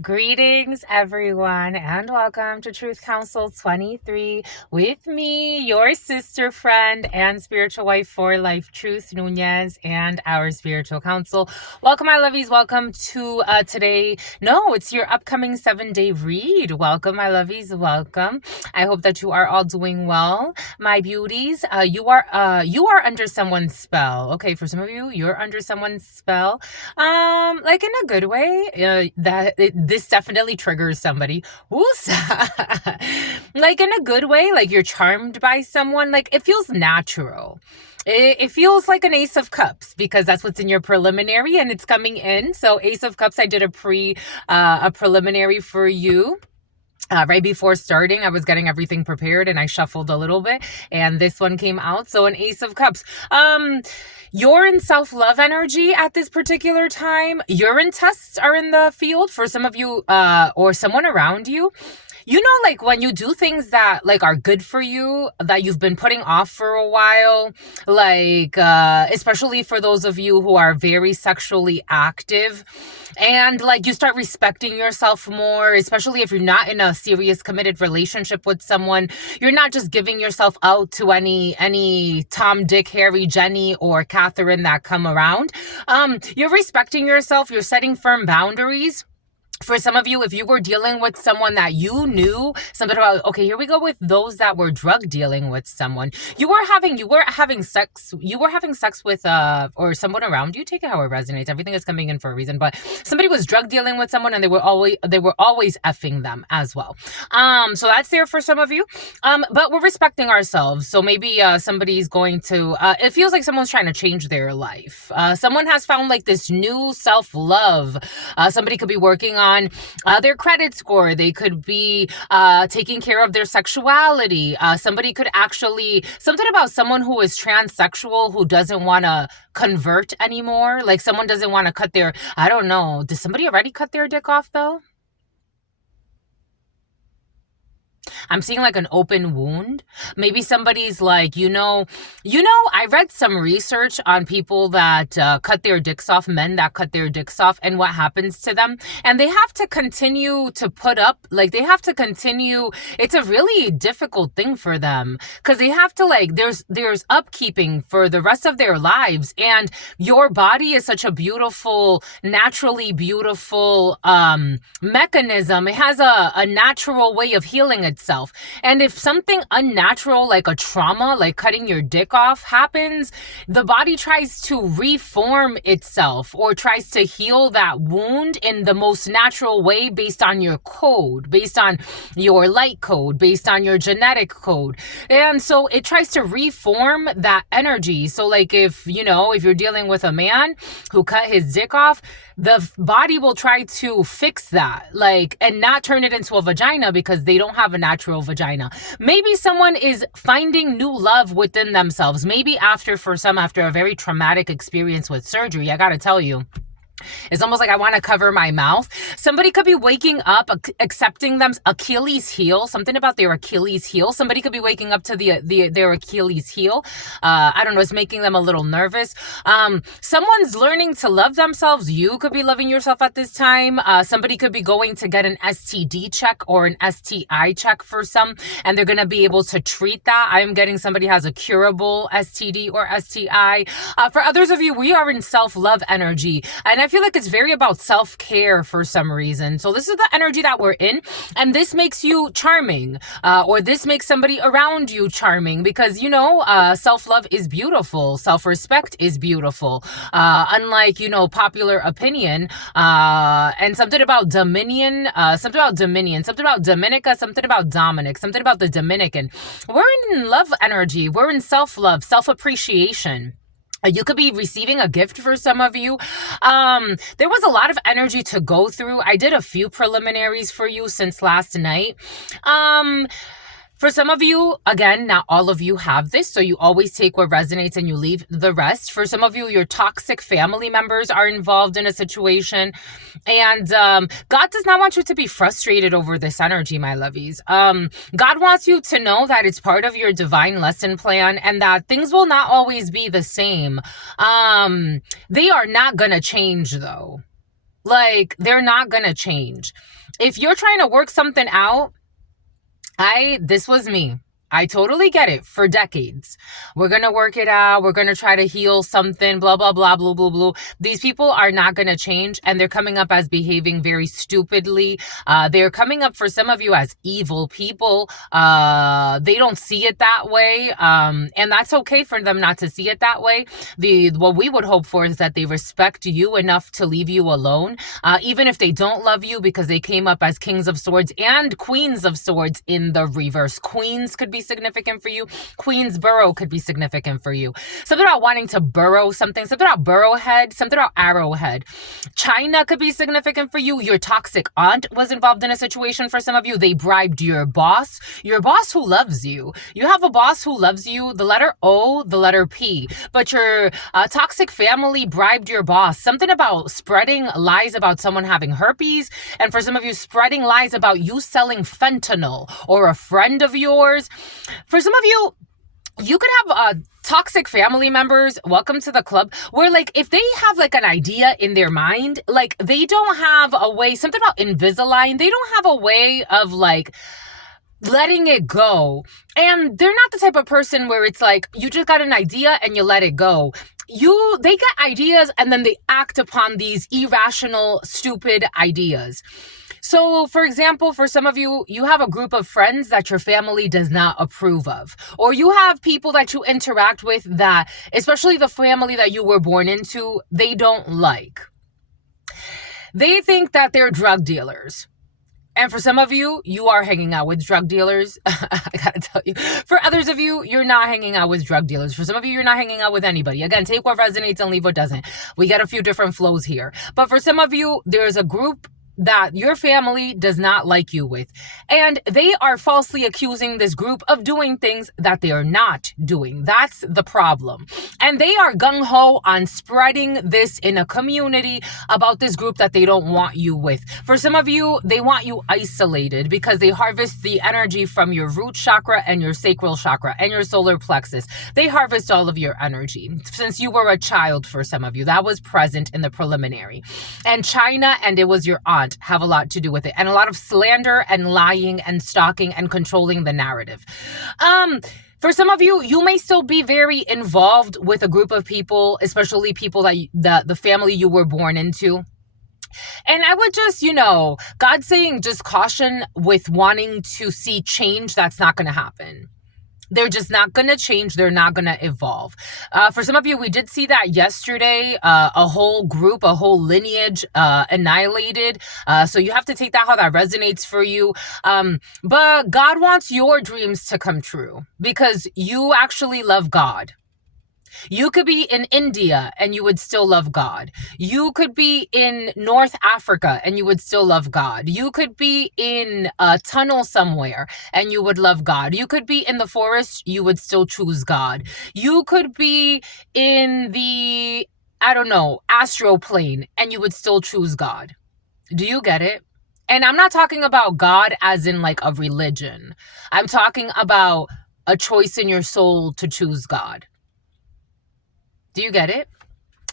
Greetings, everyone, and welcome to Truth Council 23 with me, your sister friend and spiritual wife for life, Truth Nuñez, and our spiritual council. Welcome, my lovies. Welcome to today. No, it's your upcoming 7-day read. Welcome, my lovies. Welcome. I hope that you are all doing well, my beauties. You are under someone's spell. Okay, for some of you, you're under someone's spell. Like in a good way. This definitely triggers somebody. Who's like in a good way, like you're charmed by someone, like it feels natural. It feels like an Ace of Cups because that's what's in your preliminary and it's coming in. So Ace of Cups, I did a preliminary for you. Right before starting, I was getting everything prepared and I shuffled a little bit and this one came out. So an Ace of Cups. You're in self-love energy at this particular time. Urine tests are in the field for some of you or someone around you. You know, like when you do things that like are good for you, that you've been putting off for a while, like especially for those of you who are very sexually active, and like you start respecting yourself more, especially if you're not in a serious committed relationship with someone. You're not just giving yourself out to any Tom, Dick, Harry, Jenny, or Catherine that come around. You're respecting yourself. You're setting firm boundaries. For some of you, if you were dealing with someone that you knew something about, okay, here we go with those that were drug dealing with someone. You were having sex with or someone around you. Take it how it resonates. Everything is coming in for a reason. But somebody was drug dealing with someone and they were always effing them as well. So that's there for some of you. But we're respecting ourselves. So maybe somebody's going to it feels like someone's trying to change their life. Someone has found like this new self-love. Somebody could be working on their credit score. They could be taking care of their sexuality. Somebody could actually, something about someone who is transsexual who doesn't want to convert anymore. Like someone doesn't want to cut their, I don't know. Did somebody already cut their dick off though? I'm seeing like an open wound. Maybe somebody's like, I read some research on people that cut their dicks off, men that cut their dicks off, and what happens to them. And they have to continue to put up, like they have to continue. It's a really difficult thing for them because they have to like, there's upkeeping for the rest of their lives. And your body is such a beautiful, naturally beautiful mechanism. It has a natural way of healing itself. And if something unnatural like a trauma, like cutting your dick off happens, the body tries to reform itself or tries to heal that wound in the most natural way based on your code, based on your light code, based on your genetic code. And so it tries to reform that energy. So like if you're dealing with a man who cut his dick off, the body will try to fix that, like, and not turn it into a vagina because they don't have a natural vagina. Maybe someone is finding new love within themselves. Maybe after a very traumatic experience with surgery. I gotta tell you, it's almost like I want to cover my mouth. Somebody could be waking up, accepting them Achilles heel, something about their Achilles heel. Somebody could be waking up to their Achilles heel. I don't know, it's making them a little nervous. Someone's learning to love themselves. You could be loving yourself at this time. Somebody could be going to get an STD check or an STI check for some, and they're going to be able to treat that. I'm getting somebody has a curable STD or STI. For others of you, we are in self-love energy. And I feel like it's very about self-care for some reason. So this is the energy that we're in. And this makes you charming. Or this makes somebody around you charming. Because, self-love is beautiful. Self-respect is beautiful. Unlike, popular opinion. And something about Dominion. Something about Dominica. Something about Dominic. Something about the Dominican. We're in love energy. We're in self-love, self-appreciation. You could be receiving a gift for some of you. There was a lot of energy to go through. I did a few preliminaries for you since last night. For some of you, again, not all of you have this, so you always take what resonates and you leave the rest. For some of you, your toxic family members are involved in a situation, and God does not want you to be frustrated over this energy, my lovies. God wants you to know that it's part of your divine lesson plan and that things will not always be the same. They are not gonna change, though. Like, they're not gonna change. If you're trying to work something out, this was me. I totally get it. For decades, we're going to work it out. We're going to try to heal something, blah, blah, blah, blah, blah, blah. These people are not going to change, and they're coming up as behaving very stupidly. They're coming up for some of you as evil people. They don't see it that way. And that's okay for them not to see it that way. What we would hope for is that they respect you enough to leave you alone, even if they don't love you, because they came up as kings of swords and queens of swords in the reverse. Queens could be significant for you. Queensborough could be significant for you. Something about wanting to burrow something. Something about burrowhead. Something about arrowhead. China could be significant for you. Your toxic aunt was involved in a situation for some of you. They bribed your boss who loves you. You have a boss who loves you. The letter O, the letter P. But your toxic family bribed your boss. Something about spreading lies about someone having herpes. And for some of you, spreading lies about you selling fentanyl or a friend of yours. For some of you, you could have toxic family members, welcome to the club, where like if they have like an idea in their mind, like they don't have a way, something about Invisalign, they don't have a way of like letting it go. And they're not the type of person where it's like you just got an idea and you let it go. They get ideas and then they act upon these irrational, stupid ideas. So, for example, for some of you, you have a group of friends that your family does not approve of. Or you have people that you interact with that, especially the family that you were born into, they don't like. They think that they're drug dealers. And for some of you, you are hanging out with drug dealers. I gotta tell you. For others of you, you're not hanging out with drug dealers. For some of you, you're not hanging out with anybody. Again, take what resonates and leave what doesn't. We get a few different flows here. But for some of you, there's a group that your family does not like you with. And they are falsely accusing this group of doing things that they are not doing. That's the problem. And they are gung-ho on spreading this in a community about this group that they don't want you with. For some of you, they want you isolated because they harvest the energy from your root chakra and your sacral chakra and your solar plexus. They harvest all of your energy. Since you were a child, for some of you, that was present in the preliminary. And China, and it was your aunt, have a lot to do with it, and a lot of slander and lying and stalking and controlling the narrative. For some of you, you may still be very involved with a group of people, especially people that the family you were born into. And I would just, God's saying just caution with wanting to see change. That's not going to happen. They're just not going to change. They're not going to evolve. For some of you, we did see that yesterday, a whole group, a whole lineage annihilated. So you have to take that how that resonates for you. But God wants your dreams to come true because you actually love God. You could be in India and you would still love God. You could be in North Africa and you would still love God. You could be in a tunnel somewhere and you would love God. You could be in the forest, you would still choose God. You could be in the, astral plane and you would still choose God. Do you get it? And I'm not talking about God as in like a religion. I'm talking about a choice in your soul to choose God. Do you get it?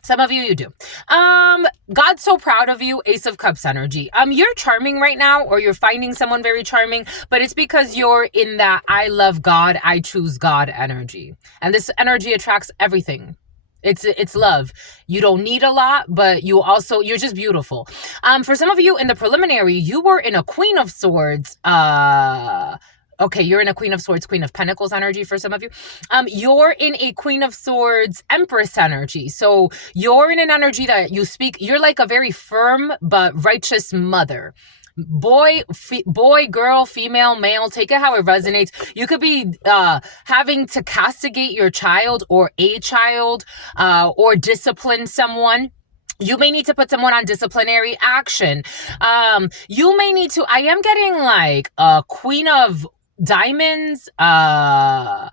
Some of you do. God's so proud of you, Ace of Cups energy. You're charming right now, or you're finding someone very charming, but it's because you're in that I love God, I choose God energy. And this energy attracts everything. It's love. You don't need a lot, but you're just beautiful. For some of you in the preliminary, you were in a Queen of Swords, okay, you're in a Queen of Swords, Queen of Pentacles energy for some of you. You're in a Queen of Swords, Empress energy. So you're in an energy that you're like a very firm but righteous mother. Boy, girl, female, male, take it how it resonates. You could be having to castigate your child or a child or discipline someone. You may need to put someone on disciplinary action. You may need to, I am getting like a Queen of Diamonds, 9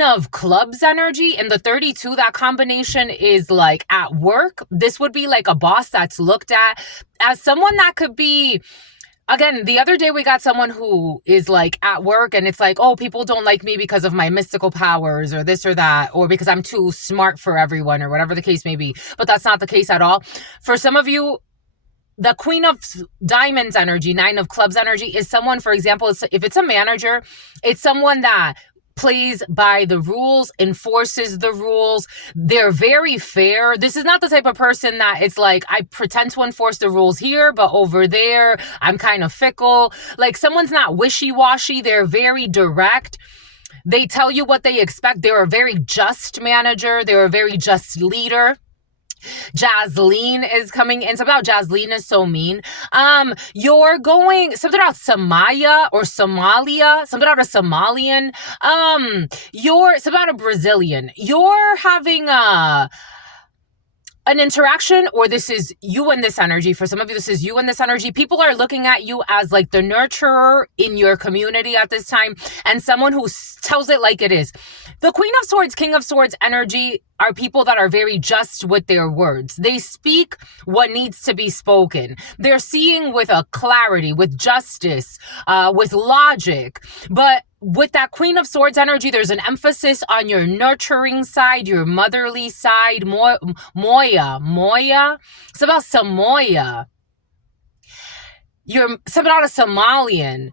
of Clubs energy, and the 32, that combination is like at work. This would be like a boss that's looked at as someone that could be again, the other day we got someone who is like at work and it's like, oh, people don't like me because of my mystical powers or this or that, or because I'm too smart for everyone or whatever the case may be. But that's not the case at all. For some of you, the Queen of Diamonds energy, Nine of Clubs energy is someone, for example, if it's a manager, it's someone that plays by the rules, enforces the rules. They're very fair. This is not the type of person that it's like, I pretend to enforce the rules here, but over there, I'm kind of fickle. Like someone's not wishy-washy. They're very direct. They tell you what they expect. They're a very just manager. They're a very just leader. Jasleen is coming in. Something about Jasleen is so mean. You're going something about Somalia or Somalia, something about a Somalian. You're something about a Brazilian. You're having an interaction, or this is you and this energy. For some of you, this is you and this energy. People are looking at you as like the nurturer in your community at this time, and someone who tells it like it is. The Queen of Swords, King of Swords energy are people that are very just with their words. They speak what needs to be spoken. They're seeing with a clarity, with justice, with logic. But with that Queen of Swords energy, there's an emphasis on your nurturing side, your motherly side. Moya. It's about Samoya. You're something out of Somalian.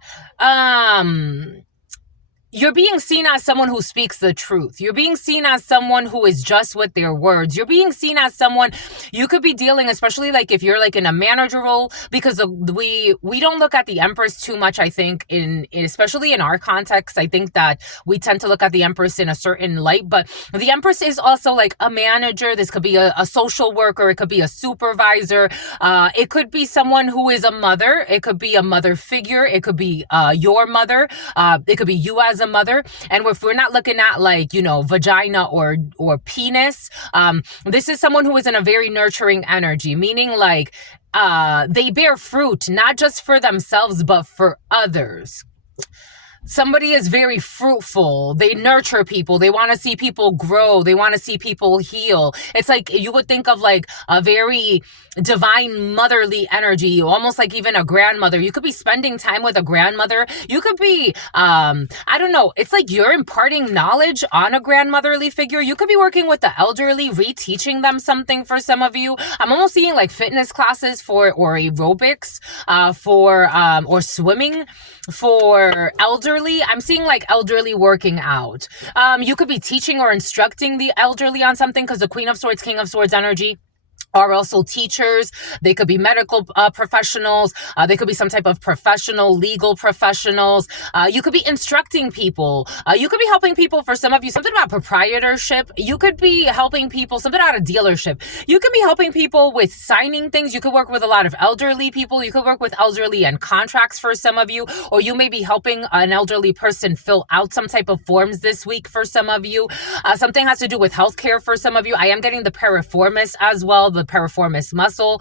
You're being seen as someone who speaks the truth. You're being seen as someone who is just with their words. You're being seen as someone you could be dealing, especially like if you're like in a manager role, because we don't look at the Empress too much, I think, especially in our context. I think that we tend to look at the Empress in a certain light, but the Empress is also like a manager. This could be a social worker. It could be a supervisor. It could be someone who is a mother. It could be a mother figure. It could be your mother. It could be you as a mother. And if we're not looking at like, vagina or penis, this is someone who is in a very nurturing energy, meaning like they bear fruit, not just for themselves, but for others. Somebody is very fruitful. They nurture people. They want to see people grow. They want to see people heal. It's like you would think of like a very divine motherly energy, almost like even a grandmother. You could be spending time with a grandmother. You could be, I don't know. It's like you're imparting knowledge on a grandmotherly figure. You could be working with the elderly, reteaching them something for some of you. I'm almost seeing like fitness classes or aerobics, or swimming for elderly. I'm seeing like elderly working out. You could be teaching or instructing the elderly on something, because the Queen of Swords, King of Swords energy are also teachers. They could be medical professionals. They could be some type of professional, legal professionals. You could be instructing people. You could be helping people, for some of you, something about proprietorship. You could be helping people, something out of dealership. You could be helping people with signing things. You could work with a lot of elderly people. You could work with elderly and contracts for some of you, or you may be helping an elderly person fill out some type of forms this week for some of you. Something has to do with healthcare for some of you. I am getting the piriformis as well, the piriformis muscle.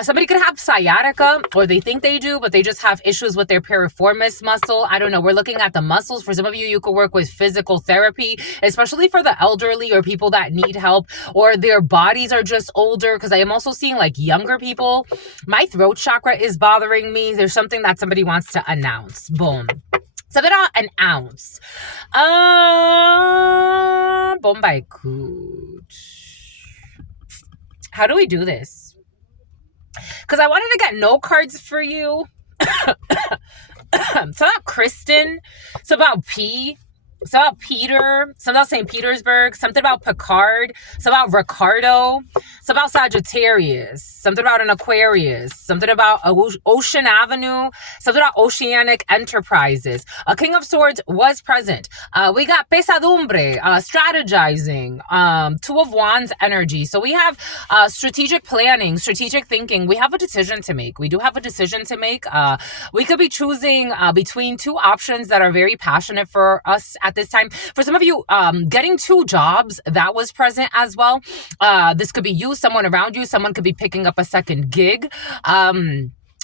Somebody could have sciatica, or they think they do, but they just have issues with their piriformis muscle. I don't know. We're looking at the muscles. For some of you, you could work with physical therapy, especially for the elderly or people that need help, or their bodies are just older, because I am also seeing like younger people. My throat chakra is bothering me. There's something that somebody wants to announce. Boom. Something about an ounce. Bombay Cooch. How do we do this? Because I wanted to get no cards for you. It's about Kristen. It's about P. It's about Peter. Something about St. Petersburg. Something about Picard. It's about Ricardo. It's about Sagittarius. Something about an Aquarius. Something about Ocean Avenue. Something about Oceanic Enterprises. A King of Swords was present. We got Pesadumbre, strategizing, Two of Wands energy. So we have strategic planning, strategic thinking. We have a decision to make. We do have a decision to make. We could be choosing between two options that are very passionate for us at this time. For some of you, getting two jobs, that was present as well. This could be you, someone around you. Someone could be picking up a second gig.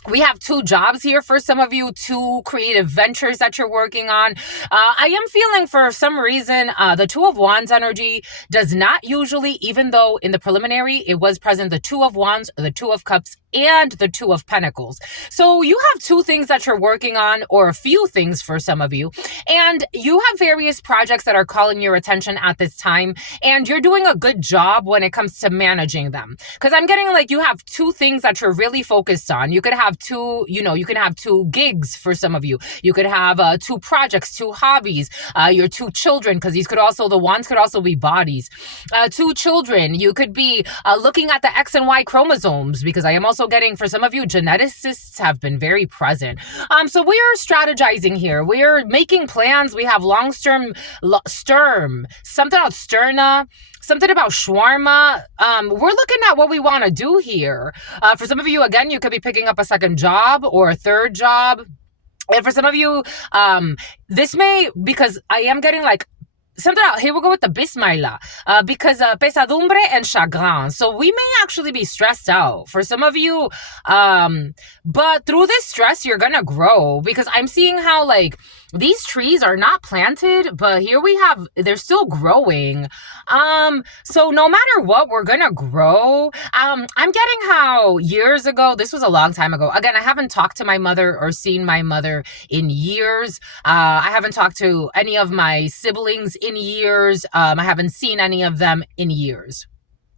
We have two jobs here for some of you, two creative ventures that you're working on. I am feeling, for some reason, the Two of Wands energy does not usually, even though in the preliminary it was present, the Two of Wands, the Two of Cups, and the Two of Pentacles. So you have two things that you're working on, or a few things for some of you, and you have various projects that are calling your attention at this time, and you're doing a good job when it comes to managing them. Because I'm getting like you have two things that you're really focused on. You could have two, you can have two gigs for some of you. You could have two projects, two hobbies, your two children, because the wands could also be bodies. Two children. You could be looking at the X and Y chromosomes, because I am also getting, for some of you, geneticists have been very present. So we're strategizing here. We're making plans. We have long-term, something about sterna, something about shawarma. We're looking at what we want to do here. For some of you, again, you could be picking up a second job or a third job. And for some of you, this may, because I am getting like, something out. Here we go with the Bismillah, because pesadumbre and chagrin. So we may actually be stressed out for some of you, but through this stress, you're gonna grow, because I'm seeing how like these trees are not planted, but here they're still growing. So no matter what, we're gonna grow. I'm getting how years ago, this was a long time ago. Again, I haven't talked to my mother or seen my mother in years. I haven't talked to any of my siblings in years. I haven't seen any of them in years.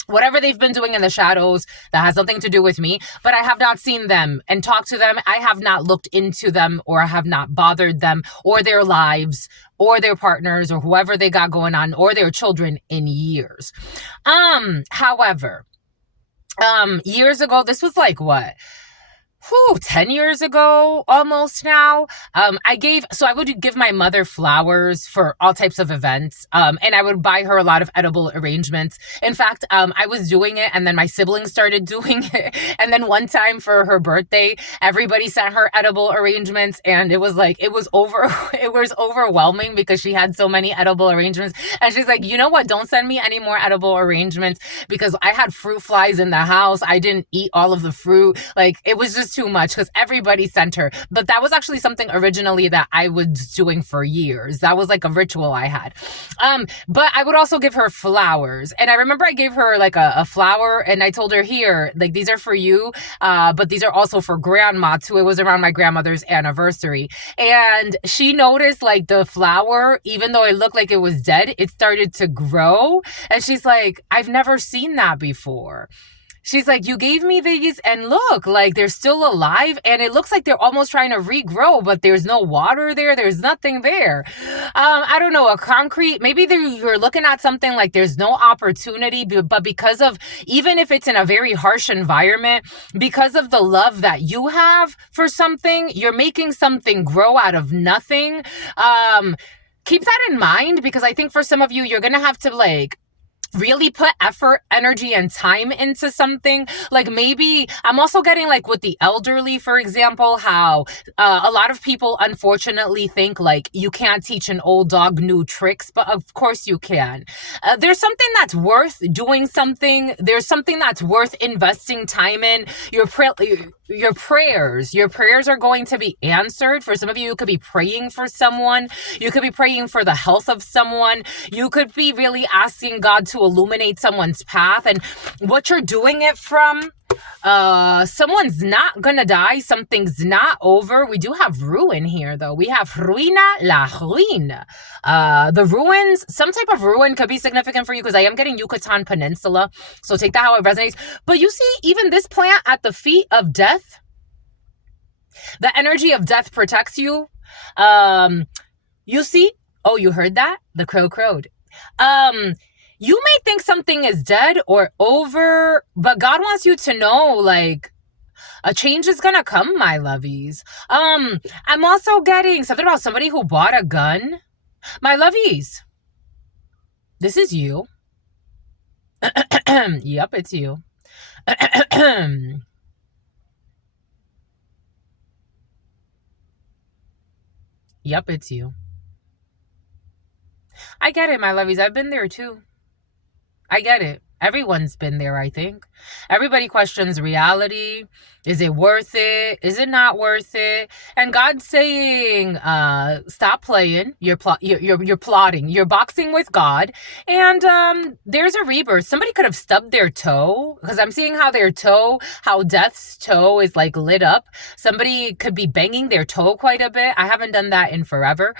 Whatever they've been doing in the shadows, that has nothing to do with me, but I have not seen them and talked to them. I have not looked into them, or I have not bothered them or their lives or their partners or whoever they got going on or their children in years. However, years ago, this was like what? 10 years ago, almost now. I would give my mother flowers for all types of events. And I would buy her a lot of edible arrangements. In fact, I was doing it, and then my siblings started doing it. And then one time for her birthday, everybody sent her edible arrangements, and it was overwhelming because she had so many edible arrangements. And she's like, you know what? Don't send me any more edible arrangements, because I had fruit flies in the house. I didn't eat all of the fruit. Like, it was just too much, because everybody sent her. But that was actually something originally that I was doing for years. That was like a ritual I had. But I would also give her flowers. And I remember I gave her like a flower, and I told her, here, like, these are for you, but these are also for grandma too. It was around my grandmother's anniversary. And she noticed like the flower, even though it looked like it was dead, it started to grow. And she's like, I've never seen that before. She's like, you gave me these, and look, like, they're still alive, and it looks like they're almost trying to regrow, but there's no water there. There's nothing there. I don't know, a concrete, maybe you're looking at something like there's no opportunity, but because of, even if it's in a very harsh environment, because of the love that you have for something, you're making something grow out of nothing. Keep that in mind, because I think for some of you, you're going to have to like really put effort, energy, and time into something. Like, maybe I'm also getting like with the elderly, for example, how a lot of people unfortunately think like you can't teach an old dog new tricks, but of course you can. There's something that's worth doing something. There's something that's worth investing time in. Your prayers are going to be answered. For some of you could be praying for someone. You could be praying for the health of someone. You could be really asking God to illuminate someone's path, and what you're doing it from. Someone's not gonna die. Something's not over. We do have ruin here, though. We have ruina, la ruina. The ruins, some type of ruin could be significant for you, because I am getting Yucatan Peninsula. So take that how it resonates. But you see, even this plant at the feet of death, the energy of death protects you. You see, oh, you heard that? The crow crowed. You may think something is dead or over, but God wants you to know, like, a change is gonna come, my lovies. I'm also getting something about somebody who bought a gun. My lovies, this is you. Yep, it's you. Yep, it's you. I get it, my lovies. I've been there too. I get it. Everyone's been there, I think. Everybody questions reality. Is it worth it? Is it not worth it? And God's saying, stop playing. You're plotting. You're boxing with God. And there's a rebirth. Somebody could have stubbed their toe, because I'm seeing how death's toe is like lit up. Somebody could be banging their toe quite a bit. I haven't done that in forever.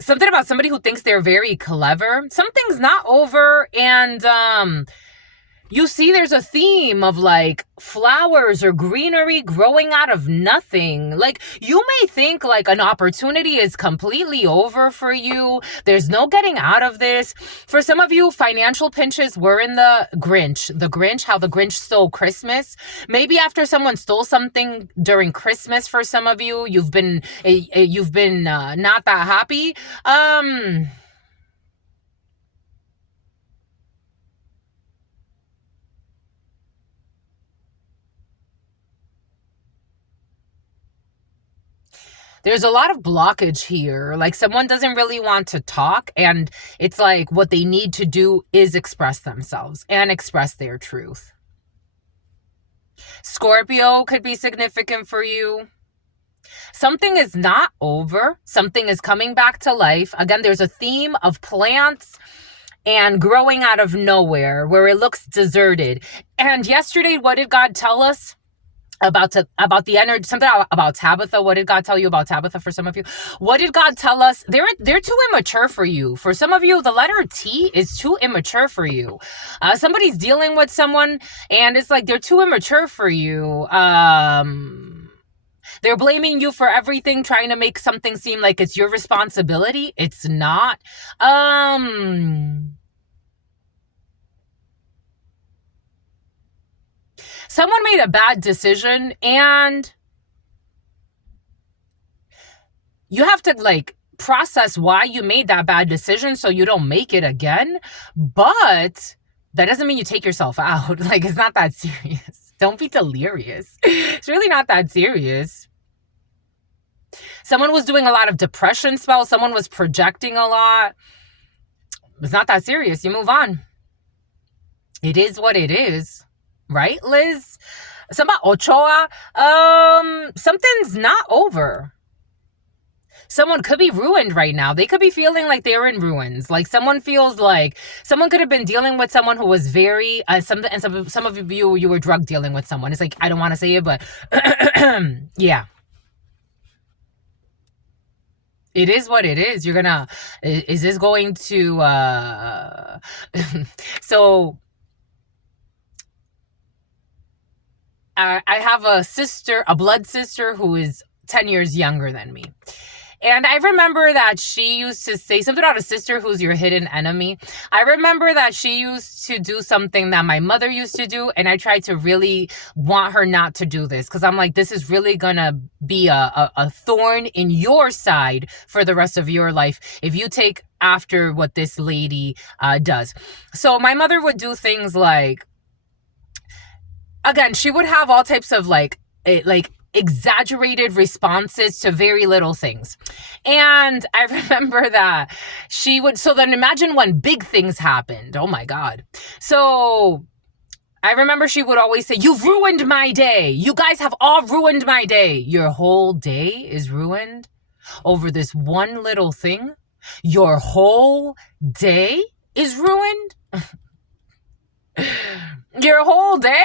Something about somebody who thinks they're very clever. Something's not over, and you see there's a theme of like flowers or greenery growing out of nothing. Like, you may think like an opportunity is completely over for you. There's no getting out of this. For some of you, financial pinches were in the Grinch, how the Grinch stole Christmas. Maybe after someone stole something during Christmas, for some of you, you've been not that happy. There's a lot of blockage here. Like, someone doesn't really want to talk, and it's like what they need to do is express themselves and express their truth. Scorpio could be significant for you. Something is not over. Something is coming back to life. Again, there's a theme of plants and growing out of nowhere where it looks deserted. And yesterday, what did God tell us? About the energy, something about Tabitha. What did God tell you about Tabitha? For some of you, what did God tell us? They're too immature for you. For some of you, the letter T is too immature for you. Somebody's dealing with someone, and it's like they're too immature for you. They're blaming you for everything, trying to make something seem like it's your responsibility. It's not. Someone made a bad decision, and you have to like process why you made that bad decision so you don't make it again. But that doesn't mean you take yourself out. Like, it's not that serious. Don't be delirious. It's really not that serious. Someone was doing a lot of depression spells. Someone was projecting a lot. It's not that serious. You move on. It is what it is. Right, Liz? Somebody Ochoa. Something's not over. Someone could be ruined right now. They could be feeling like they're in ruins. Like, someone feels like someone could have been dealing with someone who was very some of you were drug dealing with someone. It's like, I don't want to say it, but yeah. It is what it is. You're gonna, is this going to so I have a sister, a blood sister, who is 10 years younger than me. And I remember that she used to say something about a sister who's your hidden enemy. I remember that she used to do something that my mother used to do, and I tried to really want her not to do this, because I'm like, this is really gonna be a thorn in your side for the rest of your life if you take after what this lady does. So my mother would do things like, again, she would have all types of like exaggerated responses to very little things. And I remember that she would, so then imagine when big things happened. Oh my God. So I remember she would always say, "You've ruined my day. You guys have all ruined my day." Your whole day is ruined over this one little thing. Your whole day is ruined. Your whole day?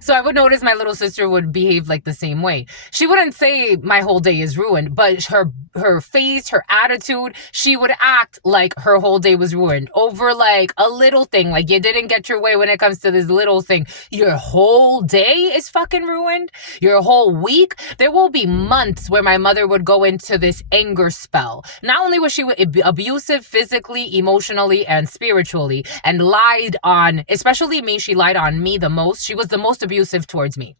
So I would notice my little sister would behave like the same way. She wouldn't say my whole day is ruined, but her face, her attitude, she would act like her whole day was ruined over like a little thing. Like, you didn't get your way when it comes to this little thing. Your whole day is fucking ruined. Your whole week. There will be months where my mother would go into this anger spell. Not only was she abusive physically, emotionally, and spiritually, and lied on, especially me, she lied on me the most. She was the most abusive towards me.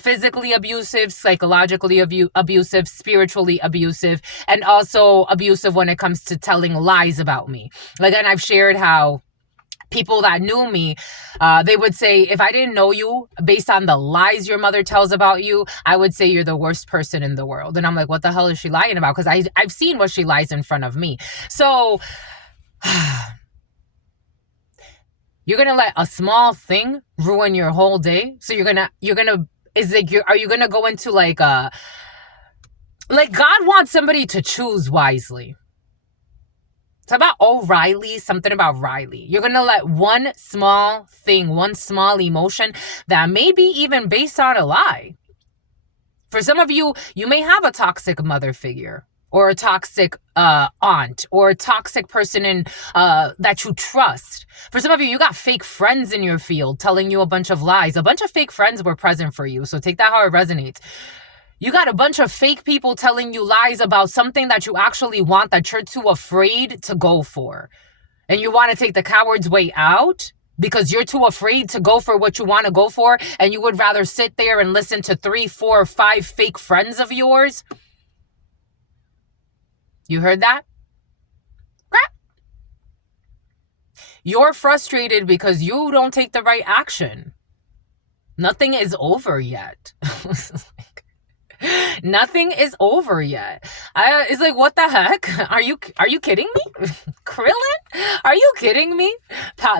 Physically abusive, psychologically abusive, spiritually abusive, and also abusive when it comes to telling lies about me. Like, and I've shared how people that knew me, they would say, if I didn't know you based on the lies your mother tells about you, I would say you're the worst person in the world. And I'm like, what the hell is she lying about? Because I've seen what she lies in front of me. So You're gonna let a small thing ruin your whole day. So are you gonna go into like God wants somebody to choose wisely. It's about O'Reilly, something about Riley. You're gonna let one small thing, one small emotion that may be even based on a lie. For some of you, you may have a toxic mother figure, or a toxic aunt, or a toxic person that you trust. For some of you, you got fake friends in your field telling you a bunch of lies. A bunch of fake friends were present for you, so take that how it resonates. You got a bunch of fake people telling you lies about something that you actually want that you're too afraid to go for. And you want to take the coward's way out because you're too afraid to go for what you want to go for, and you would rather sit there and listen to 3, 4, or 5 fake friends of yours. You heard that? Crap. You're frustrated because you don't take the right action. Nothing is over yet. Nothing is over yet. It's like, what the heck? Are you kidding me? Krillin? Are you kidding me?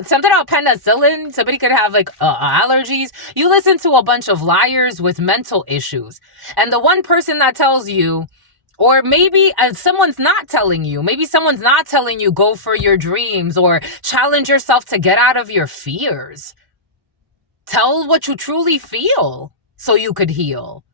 Something about penicillin. Somebody could have like allergies. You listen to a bunch of liars with mental issues. And the one person that tells you, or maybe someone's not telling you, go for your dreams or challenge yourself to get out of your fears. Tell what you truly feel so you could heal.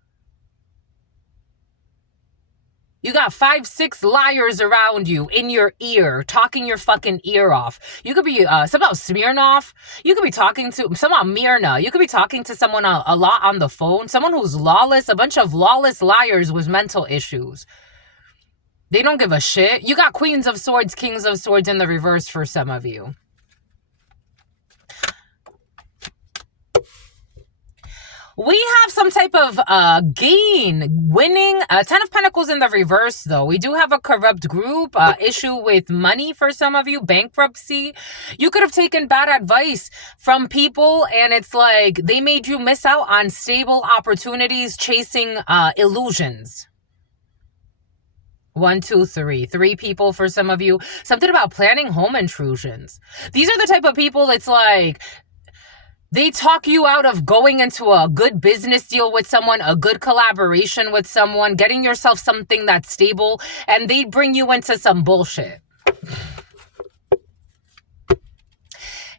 You got 5, 6 liars around you in your ear, talking your fucking ear off. You could be, somehow Smirnoff. You could be talking to, somehow Myrna. You could be talking to someone a lot on the phone. Someone who's lawless, a bunch of lawless liars with mental issues. They don't give a shit. You got Queens of Swords, Kings of Swords in the reverse for some of you. We have some type of winning. 10 of Pentacles in the reverse, though. We do have a corrupt group, issue with money for some of you, bankruptcy. You could have taken bad advice from people, and it's like they made you miss out on stable opportunities chasing illusions. 1, 2, 3. 3 people for some of you. Something about planning home intrusions. These are the type of people, it's like, they talk you out of going into a good business deal with someone, a good collaboration with someone, getting yourself something that's stable, and they bring you into some bullshit.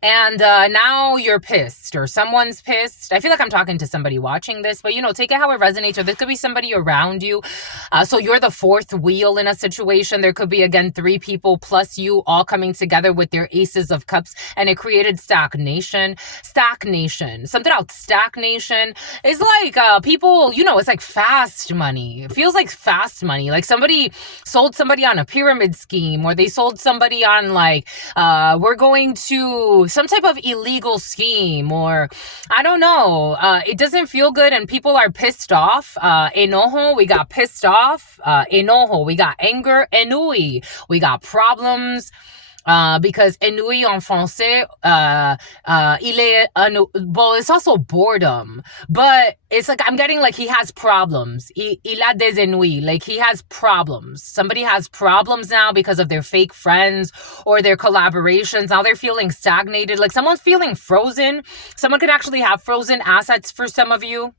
And now you're pissed, or someone's pissed. I feel like I'm talking to somebody watching this, but, take it how it resonates, or there could be somebody around you. So you're the 4th wheel in a situation. There could be, again, 3 people plus you all coming together with their aces of cups, and it created stagnation. Something about stagnation is like people, it's like fast money. It feels like fast money. Like somebody sold somebody on a pyramid scheme, or they sold somebody on like, we're going to some type of illegal scheme, or I don't know. It doesn't feel good, and people are pissed off. Enojo, we got pissed off. Enojo, we got anger. Ennui, we got problems. Because ennui en français, well, it's also boredom, but it's like, I'm getting like he has problems. Il a des ennuis, like he has problems. Somebody has problems now because of their fake friends or their collaborations. Now they're feeling stagnated, like someone's feeling frozen. Someone could actually have frozen assets for some of you.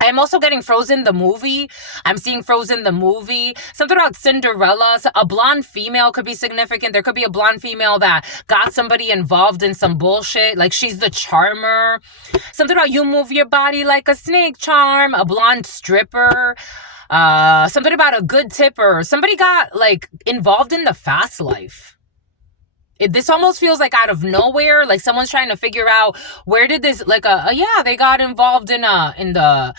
I'm also getting Frozen the movie. I'm seeing Frozen the movie. Something about Cinderella. So a blonde female could be significant. There could be a blonde female that got somebody involved in some bullshit. Like she's the charmer. Something about you move your body like a snake charm. A blonde stripper. Something about a good tipper. Somebody got like involved in the fast life. This almost feels like out of nowhere, like someone's trying to figure out where did this, like, they got involved in the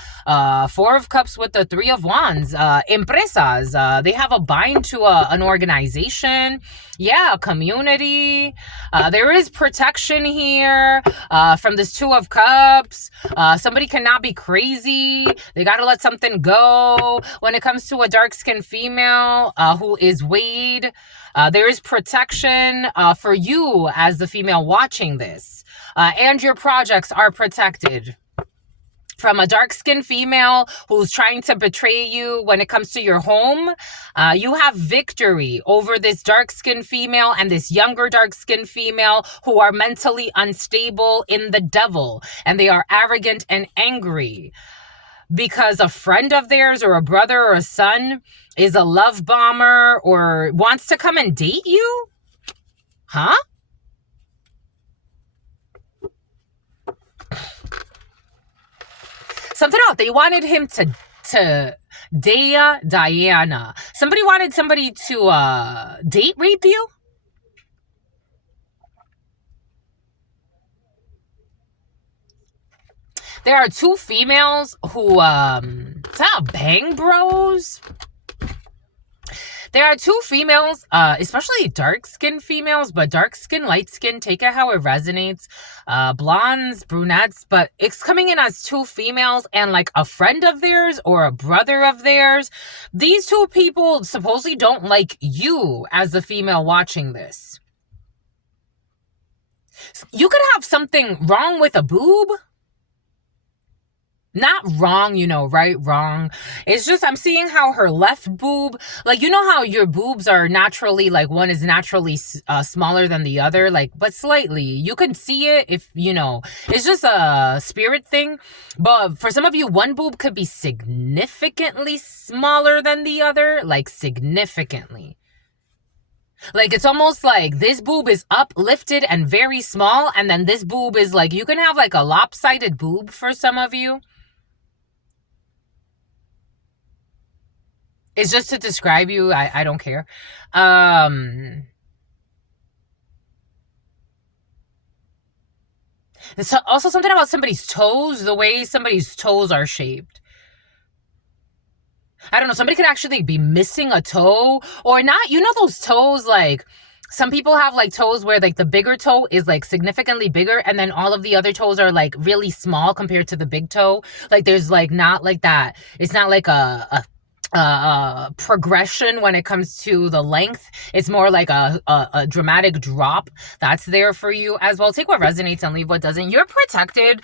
4 of Cups with the 3 of Wands, empresas, they have a bind to an organization, a community, there is protection here, from this 2 of Cups, somebody cannot be crazy, they gotta let something go. When it comes to a dark-skinned female, who is weighed, there is protection for you as the female watching this. And your projects are protected. from a dark-skinned female who's trying to betray you when it comes to your home. You have victory over this dark-skinned female and this younger dark-skinned female who are mentally unstable in the devil, and they are arrogant and angry because a friend of theirs or a brother or a son is a love bomber or wants to come and date you? Huh? Something else. They wanted him to Diana. Somebody wanted somebody to date rape you? There are two females who it's not bang bros. There are two females, especially dark-skinned females, but dark-skin, light-skin, take it how it resonates. Blondes, brunettes, but it's coming in as two females and like a friend of theirs or a brother of theirs. These two people supposedly don't like you as the female watching this. You could have something wrong with a boob. Not wrong, you know, right, wrong. It's just I'm seeing how her left boob, like, you know how your boobs are naturally, like, one is naturally smaller than the other, like, but slightly. You can see it if, you know, it's just a spirit thing. But for some of you, one boob could be significantly smaller than the other, like, significantly. Like, it's almost like this boob is uplifted and very small, and then this boob is like, you can have like a lopsided boob for some of you. It's just to describe you. I don't care. There's also something about somebody's toes, the way somebody's toes are shaped. I don't know. Somebody could actually be missing a toe or not. You know those toes, like, some people have like toes where like the bigger toe is like significantly bigger and then all of the other toes are like really small compared to the big toe. Like there's like not like that. It's not like a progression when it comes to the length. It's more like a dramatic drop that's there for you as well. Take what resonates and leave what doesn't. You're protected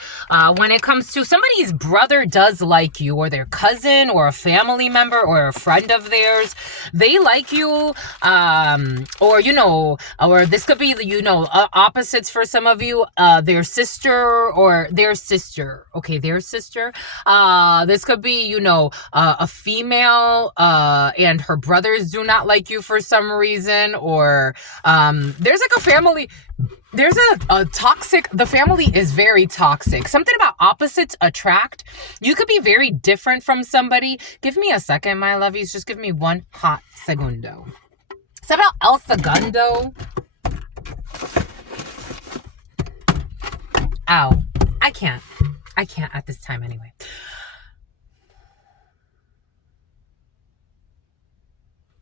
when it comes to somebody's brother does like you, or their cousin or a family member or a friend of theirs. They like you, or, you know, or this could be, you know, opposites for some of you, their sister or their sister. Okay, their sister. This could be, you know, a female and her brothers do not like you for some reason, or there's like a family, there's a toxic, the family is very toxic. Something about opposites attract. You could be very different from somebody. Give me a second, my lovies. Just give me one hot segundo. Something about el segundo. Ow. I can't at this time anyway.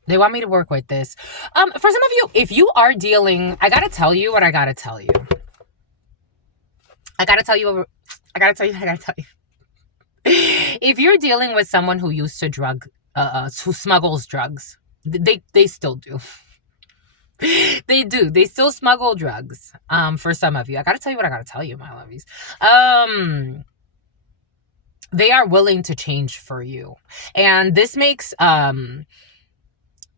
They want me to work with this. For some of you, if you are dealing, I gotta tell you what I gotta tell you. If you're dealing with someone who used to who smuggles drugs, they still do. They do. They still smuggle drugs. For some of you, I gotta tell you what I gotta tell you, my lovies. They are willing to change for you, and this makes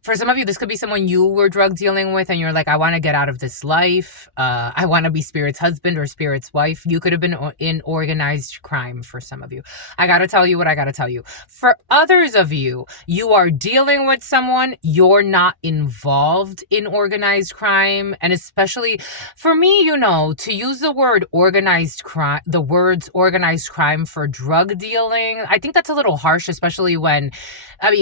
for some of you, this could be someone you were drug dealing with and you're like, I want to get out of this life. I want to be Spirit's husband or Spirit's wife. You could have been in organized crime for some of you. I got to tell you what I got to tell you. For others of you, you are dealing with someone, you're not involved in organized crime. And especially for me, you know, to use the word organized crime, the words organized crime for drug dealing, I think that's a little harsh, especially when,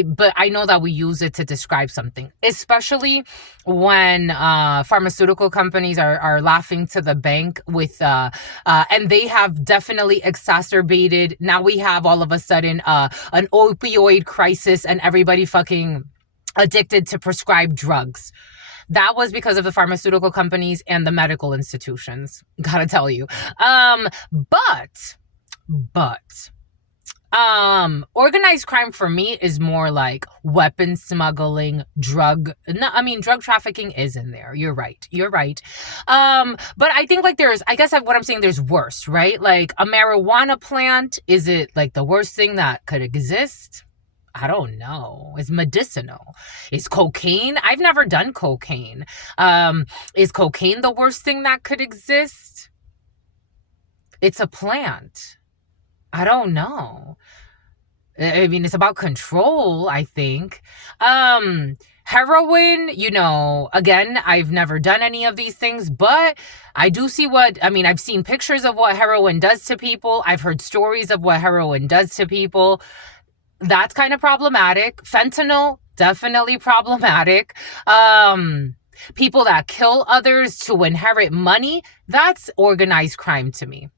but I know that we use it to describe something, especially when pharmaceutical companies are laughing to the bank with and they have definitely exacerbated. Now we have all of a sudden an opioid crisis and everybody fucking addicted to prescribed drugs. That was because of the pharmaceutical companies and the medical institutions, gotta tell you. But Organized crime for me is more like weapon smuggling, drug, no, I mean, drug trafficking is in there. You're right. You're right. But I think like I guess what I'm saying, there's worse, right? Like a marijuana plant, is it like the worst thing that could exist? I don't know. It's medicinal. Is cocaine? I've never done cocaine. Is cocaine the worst thing that could exist? It's a plant. I don't know. I mean, it's about control, I think. Heroin, again, I've never done any of these things, but I do see I've seen pictures of what heroin does to people. I've heard stories of what heroin does to people. That's kind of problematic. Fentanyl, definitely problematic. People that kill others to inherit money, that's organized crime to me.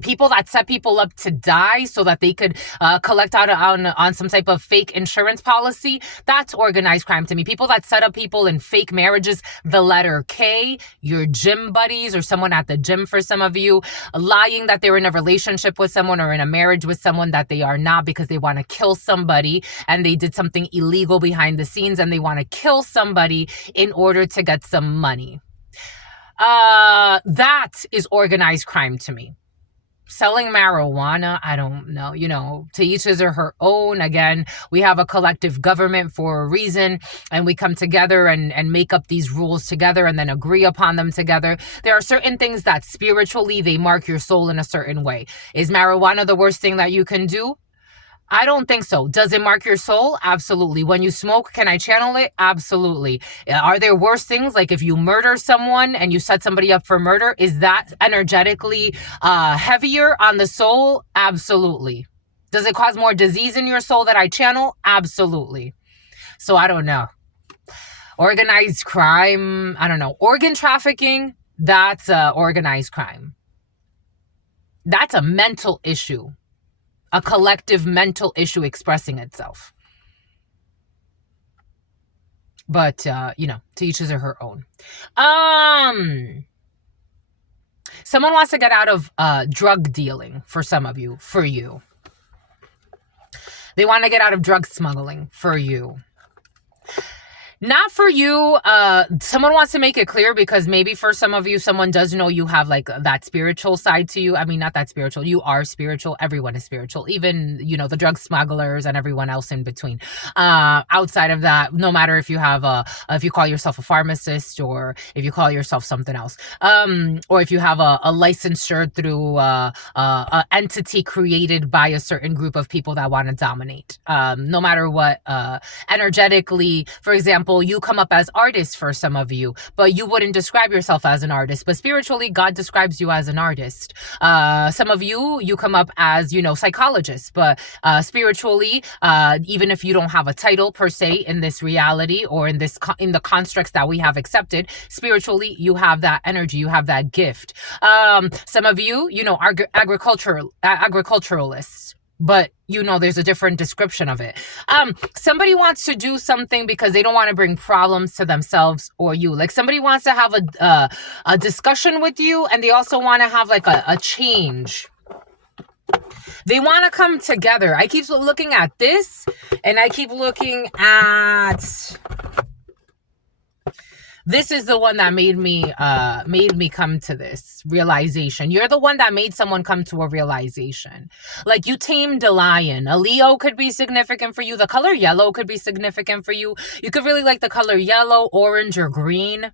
People that set people up to die so that they could collect out on some type of fake insurance policy, that's organized crime to me. People that set up people in fake marriages, the letter K, your gym buddies or someone at the gym for some of you, lying that they're in a relationship with someone or in a marriage with someone that they are not because they want to kill somebody and they did something illegal behind the scenes and they want to kill somebody in order to get some money. That is organized crime to me. Selling marijuana, I don't know, to each his or her own. Again, we have a collective government for a reason, and we come together and make up these rules together and then agree upon them together. There are certain things that spiritually, they mark your soul in a certain way. Is marijuana the worst thing that you can do? I don't think so. Does it mark your soul? Absolutely. When you smoke, can I channel it? Absolutely. Are there worse things? Like if you murder someone and you set somebody up for murder, is that energetically heavier on the soul? Absolutely. Does it cause more disease in your soul that I channel? Absolutely. So I don't know. Organized crime, I don't know. Organ trafficking, that's organized crime. That's a mental issue. A collective mental issue expressing itself. But, to each his or her own. Someone wants to get out of drug dealing for some of you, for you. They want to get out of drug smuggling for you. Not for you. Someone wants to make it clear because maybe for some of you, someone does know you have like that spiritual side to you. I mean, not that spiritual. You are spiritual. Everyone is spiritual. Even, the drug smugglers and everyone else in between. Outside of that, no matter if you have if you call yourself a pharmacist or if you call yourself something else, or if you have a licensure through an entity created by a certain group of people that want to dominate. No matter what, energetically, for example, you come up as artists for some of you, but you wouldn't describe yourself as an artist. But spiritually, God describes you as an artist. Some of you come up as, psychologists, but spiritually, even if you don't have a title per se in this reality or in the constructs that we have accepted, spiritually, you have that energy, you have that gift. Some of you, are agriculturalists. But there's a different description of it. Somebody wants to do something because they don't want to bring problems to themselves or you. Like somebody wants to have a discussion with you, and they also want to have like a change. They want to come together. I keep looking at this, and I keep looking at. This is the one that made me come to this realization. You're the one that made someone come to a realization. Like you tamed a lion. A Leo could be significant for you. The color yellow could be significant for you. You could really like the color yellow, orange, or green.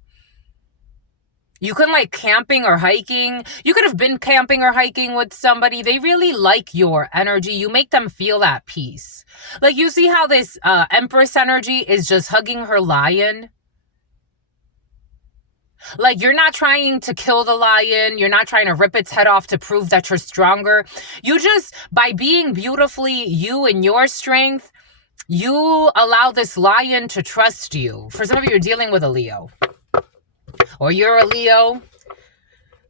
You can like camping or hiking. You could have been camping or hiking with somebody. They really like your energy. You make them feel at peace. Like you see how this Empress energy is just hugging her lion. Like you're not trying to kill the lion. You're not trying to rip its head off to prove that you're stronger. You just, by being beautifully you and your strength, you allow this lion to trust you. For some of you, you're dealing with a Leo. Or you're a Leo.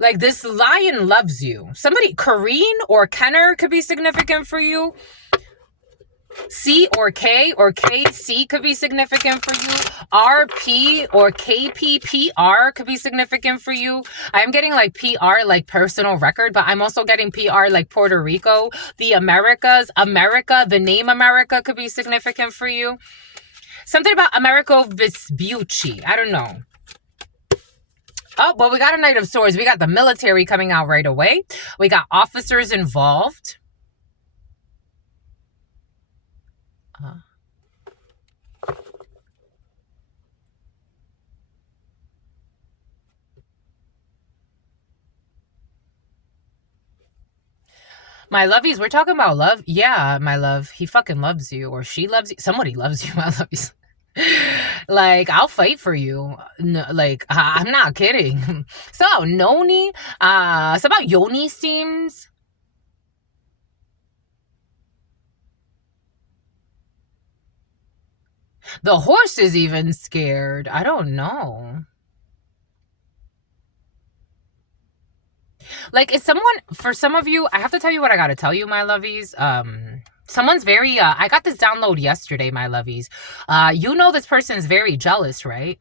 Like this lion loves you. Somebody, Kareen or Kenner could be significant for you. C or K or KC could be significant for you. RP or KPPR could be significant for you. I'm getting like PR, like personal record, but I'm also getting PR like Puerto Rico, the Americas, America, the name America could be significant for you. Something about Americo Vespucci. I don't know. Oh, well, we got a Knight of Swords. We got the military coming out right away. We got officers involved. My lovies, we're talking about love. Yeah, my love. He fucking loves you, or she loves you. Somebody loves you, my lovies. Like, I'll fight for you. No, like, I'm not kidding. So, Noni, it's about Yoni steams. The horse is even scared. I don't know. Like, is someone, for some of you, I have to tell you what I gotta tell you, my lovies. Someone's very, I got this download yesterday, my lovies. You know this person's very jealous, right?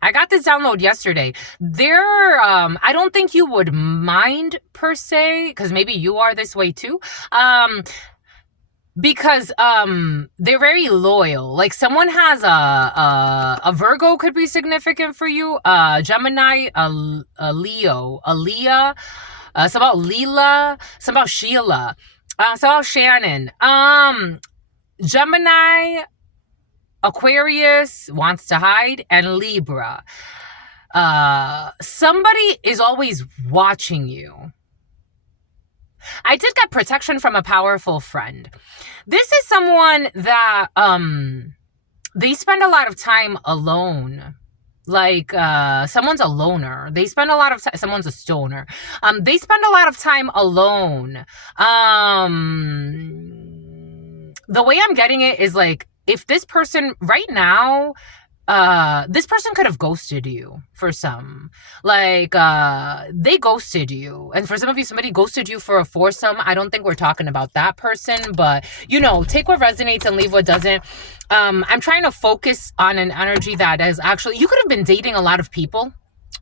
I got this download yesterday. I don't think you would mind per se, because maybe you are this way too. Because they're very loyal. Like someone has a Virgo could be significant for you. Gemini, a Leo, a Leah. It's about Leela. It's about Sheila. It's about Shannon. Gemini, Aquarius wants to hide, and Libra. Somebody is always watching you. I did get protection from a powerful friend. This is someone that they spend a lot of time alone. Like someone's a loner. They spend a lot of time. Someone's a stoner. They spend a lot of time alone. The way I'm getting it is like, if this person right now, this person could have ghosted you for some. Like, they ghosted you. And for some of you, somebody ghosted you for a foursome. I don't think we're talking about that person, but, you know, take what resonates and leave what doesn't. I'm trying to focus on an energy that is actually, you could have been dating a lot of people,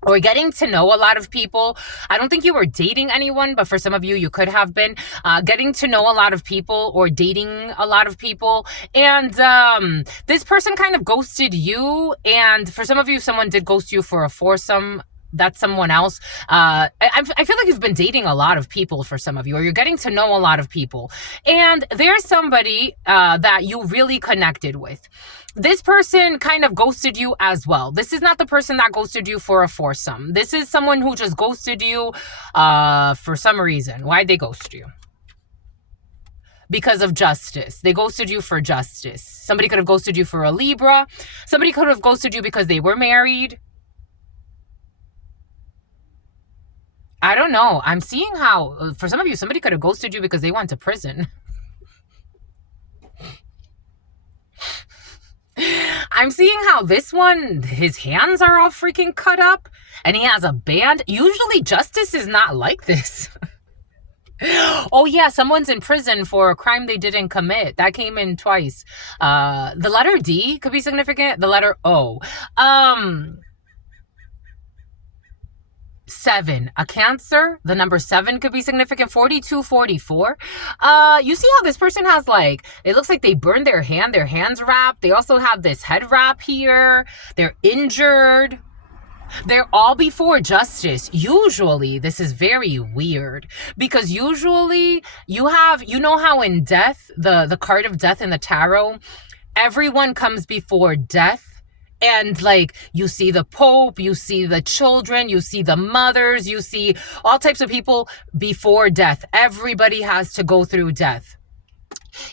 or getting to know a lot of people. I don't think you were dating anyone, but for some of you, you could have been getting to know a lot of people or dating a lot of people. And this person kind of ghosted you. And for some of you, someone did ghost you for a foursome. That's someone else. I feel like you've been dating a lot of people for some of you, or you're getting to know a lot of people. And there's somebody that you really connected with. This person kind of ghosted you as well. This is not the person that ghosted you for a foursome. This is someone who just ghosted you for some reason. Why'd they ghost you? Because of justice. They ghosted you for justice. Somebody could have ghosted you for a Libra. Somebody could have ghosted you because they were married. I don't know. I'm seeing how, for some of you, somebody could have ghosted you because they went to prison. I'm seeing how this one, his hands are all freaking cut up and he has a band. Usually justice is not like this. Oh yeah, someone's in prison for a crime they didn't commit. That came in twice. The letter D could be significant. The letter O. 7, a Cancer. The number 7 could be significant. 42, 44. You see how this person has, like, it looks like they burned their hand, their hands wrapped. They also have this head wrap here. They're injured. They're all before justice. Usually, this is very weird because usually you know how in death, the card of death in the tarot, everyone comes before death. And like, you see the Pope, you see the children, you see the mothers, you see all types of people before death. Everybody has to go through death.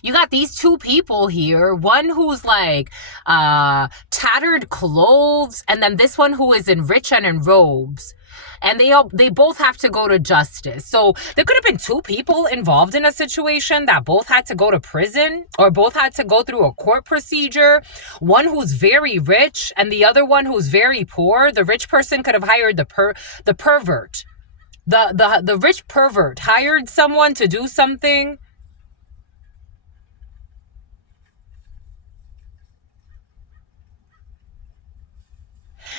You got these two people here, one who's like tattered clothes, and then this one who is in rich and in robes. And they both have to go to justice. So there could have been two people involved in a situation that both had to go to prison, or both had to go through a court procedure. One who's very rich and the other one who's very poor. The rich person could have hired the pervert. The rich pervert hired someone to do something.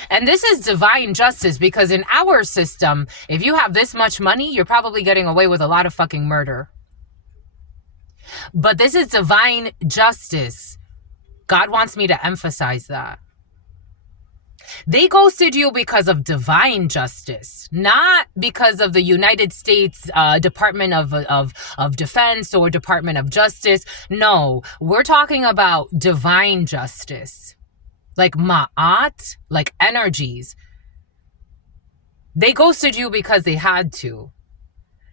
And this is divine justice, because in our system, if you have this much money, you're probably getting away with a lot of fucking murder. But this is divine justice. God wants me to emphasize that. They ghosted you because of divine justice, not because of the United States Department of Defense or Department of Justice. No, we're talking about divine justice. Like ma'at, like energies. They ghosted you because they had to.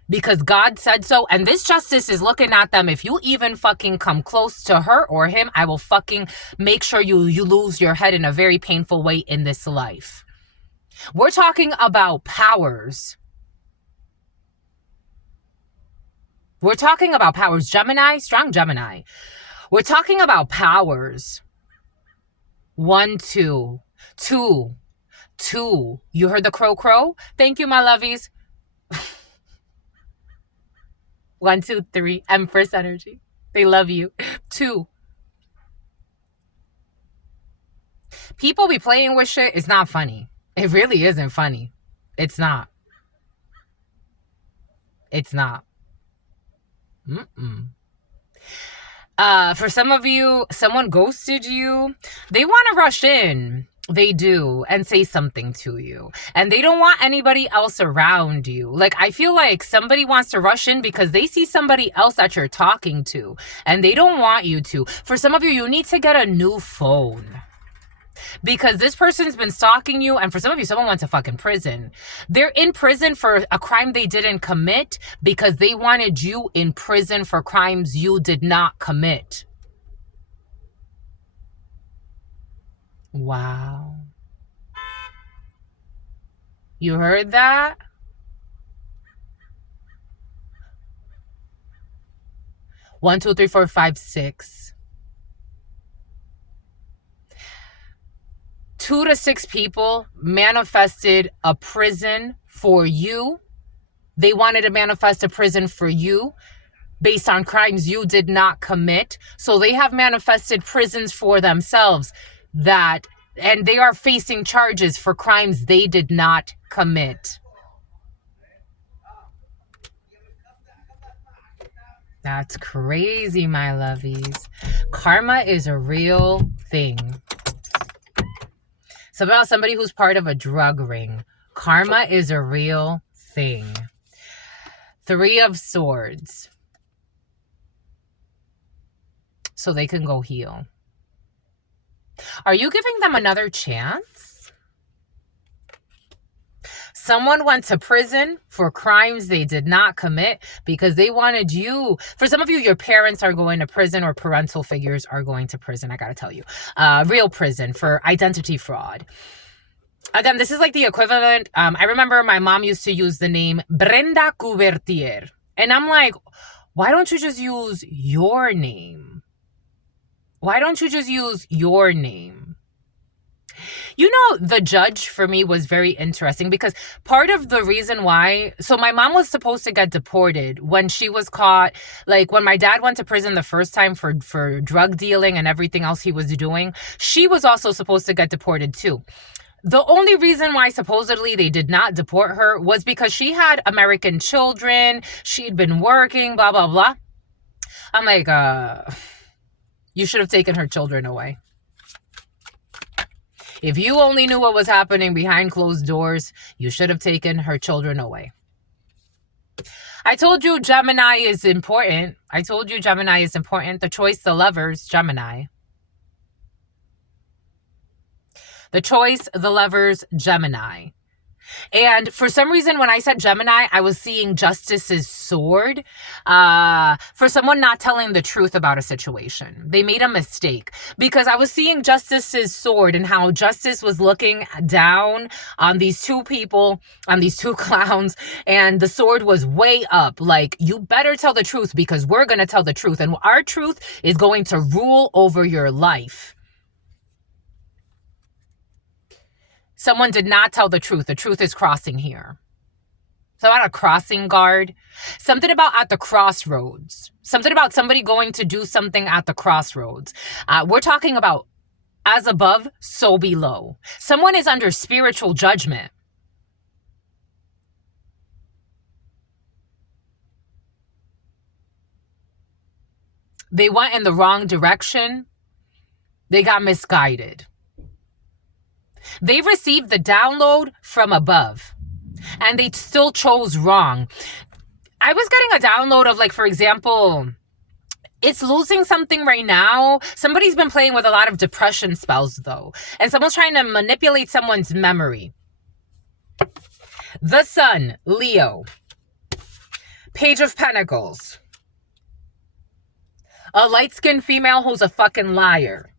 Because God said so, and this justice is looking at them. If you even fucking come close to her or him, I will fucking make sure you lose your head in a very painful way in this life. We're talking about powers. We're talking about powers. Gemini, strong Gemini. We're talking about powers. 1, 2, 2, 2. You heard the crow? Thank you, my lovies. 1, 2, 3. Empress energy. They love you. 2. People be playing with shit. It's not funny. It really isn't funny. It's not. It's not. For some of you, someone ghosted you. They want to rush in. They do, and say something to you. And they don't want anybody else around you. Like, I feel like somebody wants to rush in because they see somebody else that you're talking to. And they don't want you to. For some of you, you need to get a new phone. Because this person's been stalking you, and for some of you, someone went to fucking prison. They're in prison for a crime they didn't commit because they wanted you in prison for crimes you did not commit. Wow. You heard that? One, 2, 3, 4, 5, 6. 2 to 6 people manifested a prison for you. They wanted to manifest a prison for you based on crimes you did not commit. So they have manifested prisons for themselves and they are facing charges for crimes they did not commit. That's crazy, my lovies. Karma is a real thing. It's about somebody who's part of a drug ring. Karma is a real thing. 3 of Swords. So they can go heal. Are you giving them another chance? Someone went to prison for crimes they did not commit because they wanted you. For some of you, your parents are going to prison or parental figures are going to prison. I got to tell you. Real prison for identity fraud. Again, this is like the equivalent. I remember my mom used to use the name Brenda Couvertier. And I'm like, why don't you just use your name? Why don't you just use your name? You know, the judge for me was very interesting because part of the reason why, so my mom was supposed to get deported when she was caught, like when my dad went to prison the first time for drug dealing and everything else he was doing, she was also supposed to get deported too. The only reason why supposedly they did not deport her was because she had American children, she'd been working, blah, blah, blah. I'm like, you should have taken her children away. If you only knew what was happening behind closed doors, you should have taken her children away. I told you Gemini is important. The choice, the lovers, Gemini. The choice, the lovers, Gemini. And for some reason, when I said Gemini, I was seeing Justice's sword for someone not telling the truth about a situation. They made a mistake because I was seeing Justice's sword and how Justice was looking down on these 2 people, on these 2 clowns, and the sword was way up. Like, you better tell the truth because we're going to tell the truth, and our truth is going to rule over your life. Someone did not tell the truth. The truth is crossing here. So about a crossing guard. Something about at the crossroads. Something about somebody going to do something at the crossroads. We're talking about As above, so below. Someone is under spiritual judgment. They went in the wrong direction. They got misguided. They received the download from above, and they still chose wrong. I was getting a download of, like, for example, it's losing something right now. Somebody's been playing with a lot of depression spells, though, and someone's trying to manipulate someone's memory. The Sun, Leo. Page of Pentacles. A light-skinned female who's a fucking liar.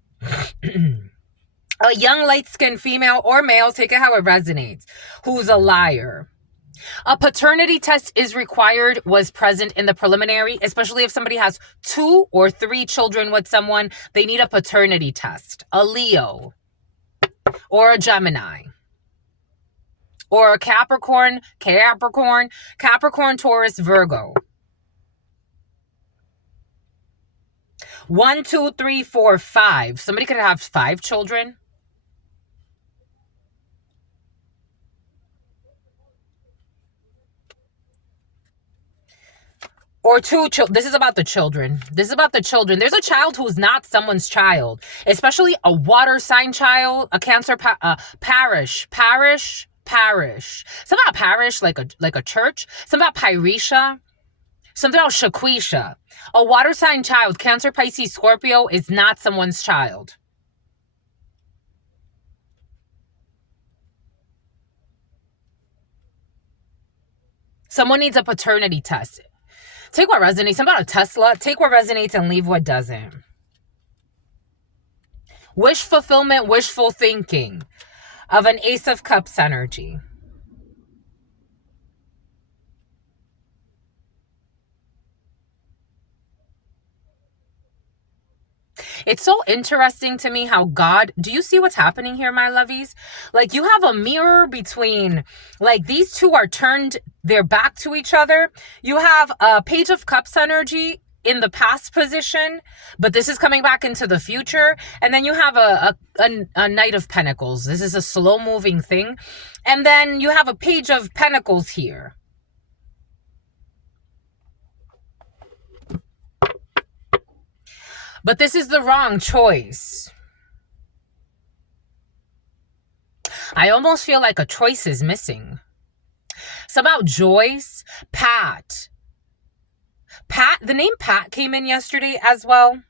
A young light-skinned female or male, take it how it resonates, who's a liar. A paternity test is required, was present in the preliminary, especially if somebody has 2 or 3 children with someone, they need a paternity test. A Leo or a Gemini or a Capricorn, Taurus, Virgo. 1, 2, 3, 4, 5. Somebody could have 5 children. Or 2 children. This is about the children. This is about the children. There's a child who's not someone's child, especially a water sign child, a Cancer parish. Something about parish, like a church. Something about Pyresha. Something about Shaquisha. A water sign child, Cancer, Pisces, Scorpio, is not someone's child. Someone needs a paternity test. Take what resonates. Something about a Tesla. Take what resonates and leave what doesn't. Wish fulfillment, wishful thinking of an Ace of Cups energy. It's so interesting to me how God, do you see what's happening here, my lovies? Like, you have a mirror between, like, these two are turned their back to each other. You have a Page of Cups energy in the past position, but this is coming back into the future. And then you have a Knight of Pentacles. This is a slow moving thing. And then you have a Page of Pentacles here. But this is the wrong choice. I almost feel like a choice is missing. It's about Joyce, Pat. The name Pat came in yesterday as well.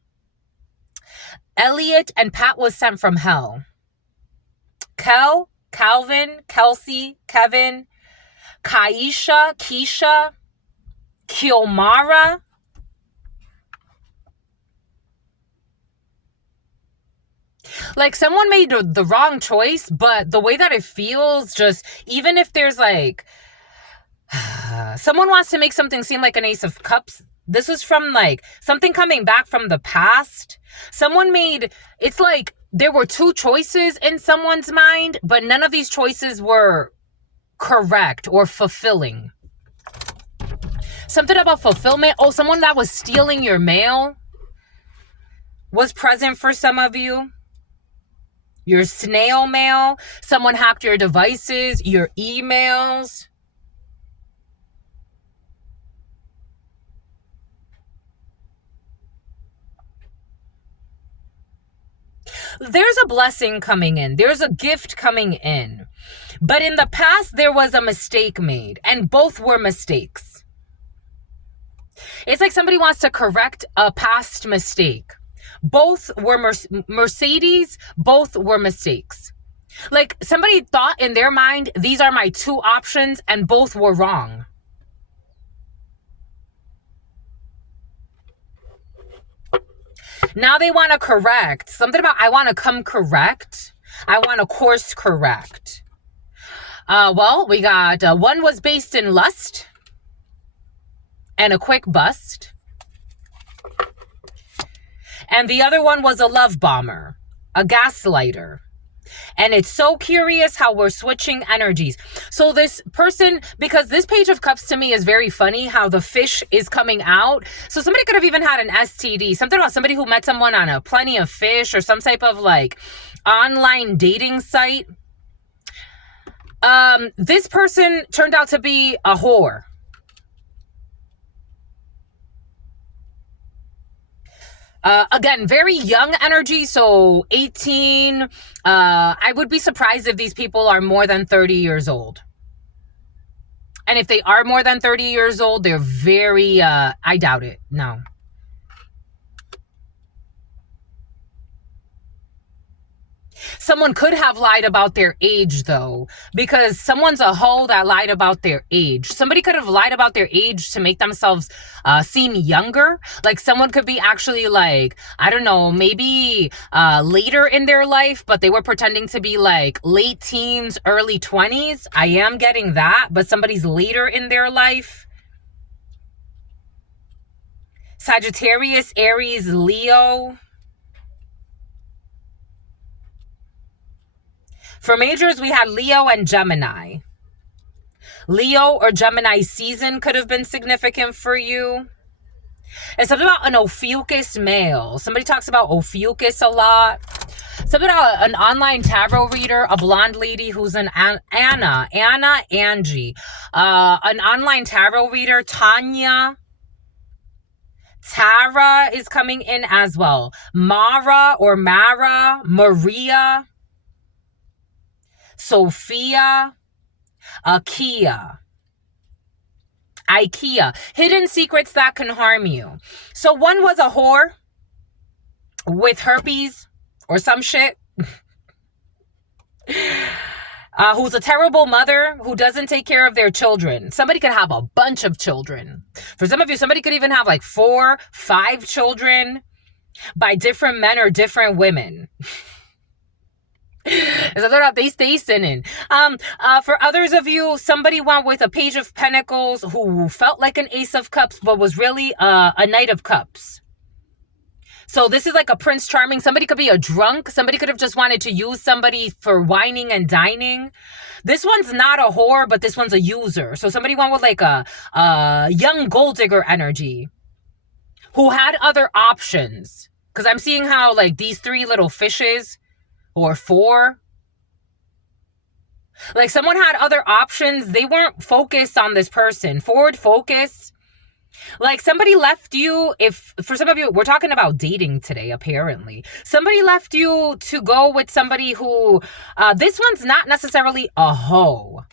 Elliot and Pat was sent from hell. Calvin, Kelsey, Kevin, Kaisha, Keisha, Kiomara. Like, someone made the wrong choice, but the way that it feels, just, even if there's like, someone wants to make something seem like an Ace of Cups. This is from, like, something coming back from the past. Someone made, it's like there were 2 choices in someone's mind, but none of these choices were correct or fulfilling. Something about fulfillment. Oh, someone that was stealing your mail was present for some of you. Your snail mail. Someone hacked your devices, your emails. There's a blessing coming in. There's a gift coming in. But in the past, there was a mistake made, and both were mistakes. It's like somebody wants to correct a past mistake. Both were Mercedes, both were mistakes. Like, somebody thought in their mind, these are my 2 options, and both were wrong. Now they want to correct. Something about, I want to come correct. I want to course correct. Well, we got, one was based in lust and a quick bust. And the other one was a love bomber, a gaslighter. And it's so curious how we're switching energies. So this person, because this Page of Cups to me is very funny how the fish is coming out. So somebody could have even had an STD, something about somebody who met someone on a Plenty of Fish or some type of like online dating site. This person turned out to be a whore. Again, very young energy, so 18. I would be surprised if these people are more than 30 years old. And if they are more than 30 years old, they're very, I doubt it. No. Someone could have lied about their age, though, because someone's a hoe that lied about their age. Somebody could have lied about their age to make themselves seem younger. Like someone could be actually like, I don't know, maybe later in their life, but they were pretending to be like late teens, early 20s. I am getting that, but somebody's later in their life. Sagittarius, Aries, Leo. For majors, we had Leo and Gemini. Leo or Gemini season could have been significant for you. It's something about an Ophiuchus male. Somebody talks about Ophiuchus a lot. Something about an online tarot reader, a blonde lady who's an Angie. An online tarot reader, Tanya. Tara is coming in as well. Mara or Mara, Maria. Sophia, IKEA. Hidden secrets that can harm you. So one was a whore with herpes or some shit. Who's a terrible mother who doesn't take care of their children. Somebody could have a bunch of children. For some of you, somebody could even have like 4, 5 children by different men or different women. They stay sinning. For others of you, somebody went with a Page of Pentacles who felt like an Ace of Cups, but was really a Knight of Cups. So this is like a Prince Charming. Somebody could be a drunk. Somebody could have just wanted to use somebody for whining and dining. This one's not a whore, but this one's a user. So somebody went with like a young gold digger energy who had other options. Because I'm seeing how like these 3 little fishes, or 4. Like someone had other options. They weren't focused on this person. Forward focus. Like somebody left you, if for some of you, we're talking about dating today, apparently. Somebody left you to go with somebody who, this one's not necessarily a hoe.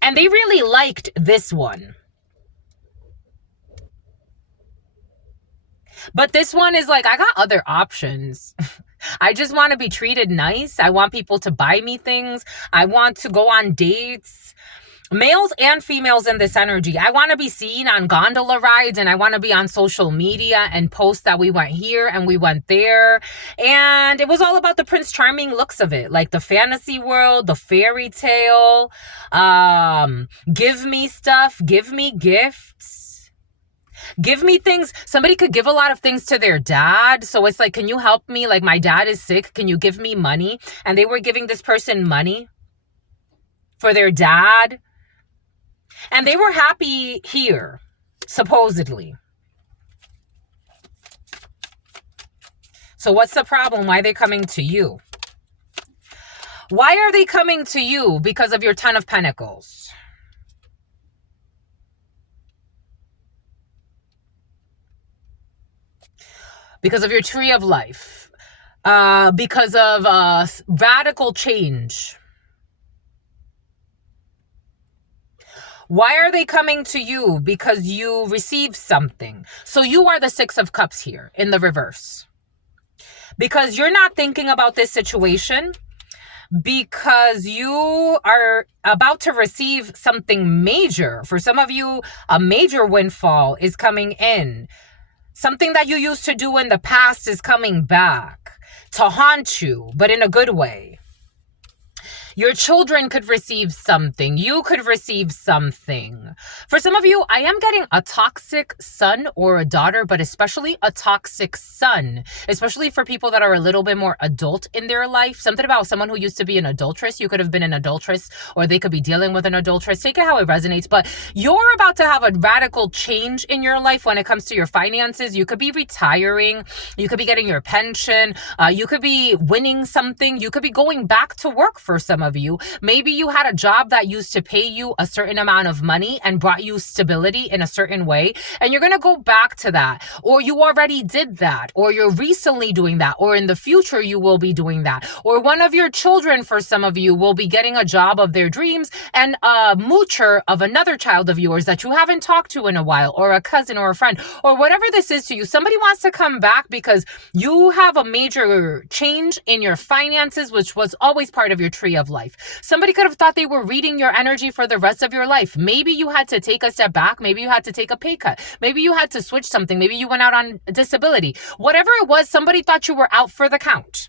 And they really liked this one. But this one is like, I got other options. I just want to be treated nice. I want people to buy me things. I want to go on dates. Males and females in this energy. I want to be seen on gondola rides, and I want to be on social media and post that we went here and we went there. And it was all about the Prince Charming looks of it, like the fantasy world, the fairy tale. Give me stuff, give me gifts. Give me things. Somebody could give a lot of things to their dad. So it's like, can you help me? Like my dad is sick. Can you give me money? And they were giving this person money for their dad. And they were happy here, supposedly. So what's the problem? Why are they coming to you? Why are they coming to you? Because of your Ten of Pentacles. Because of your Tree of Life, because of radical change. Why are they coming to you? Because you received something. So you are the Six of Cups here in the reverse. Because you're not thinking about this situation, because you are about to receive something major. For some of you, a major windfall is coming in. Something that you used to do in the past is coming back to haunt you, but in a good way. Your children could receive something. You could receive something. For some of you, I am getting a toxic son or a daughter, but especially a toxic son, especially for people that are a little bit more adult in their life. Something about someone who used to be an adulteress. You could have been an adulteress, or they could be dealing with an adulteress. Take it how it resonates. But you're about to have a radical change in your life when it comes to your finances. You could be retiring. You could be getting your pension. You could be winning something. You could be going back to work for some of you. Maybe you had a job that used to pay you a certain amount of money and brought you stability in a certain way, and you're going to go back to that, or you already did that, or you're recently doing that, or in the future you will be doing that, or one of your children, for some of you, will be getting a job of their dreams and a moocher of another child of yours that you haven't talked to in a while, or a cousin or a friend, or whatever this is to you. Somebody wants to come back because you have a major change in your finances, which was always part of your tree of life. Somebody could have thought they were reading your energy for the rest of your life. Maybe you had to take a step back. Maybe you had to take a pay cut. Maybe you had to switch something. Maybe you went out on disability. Whatever it was, somebody thought you were out for the count.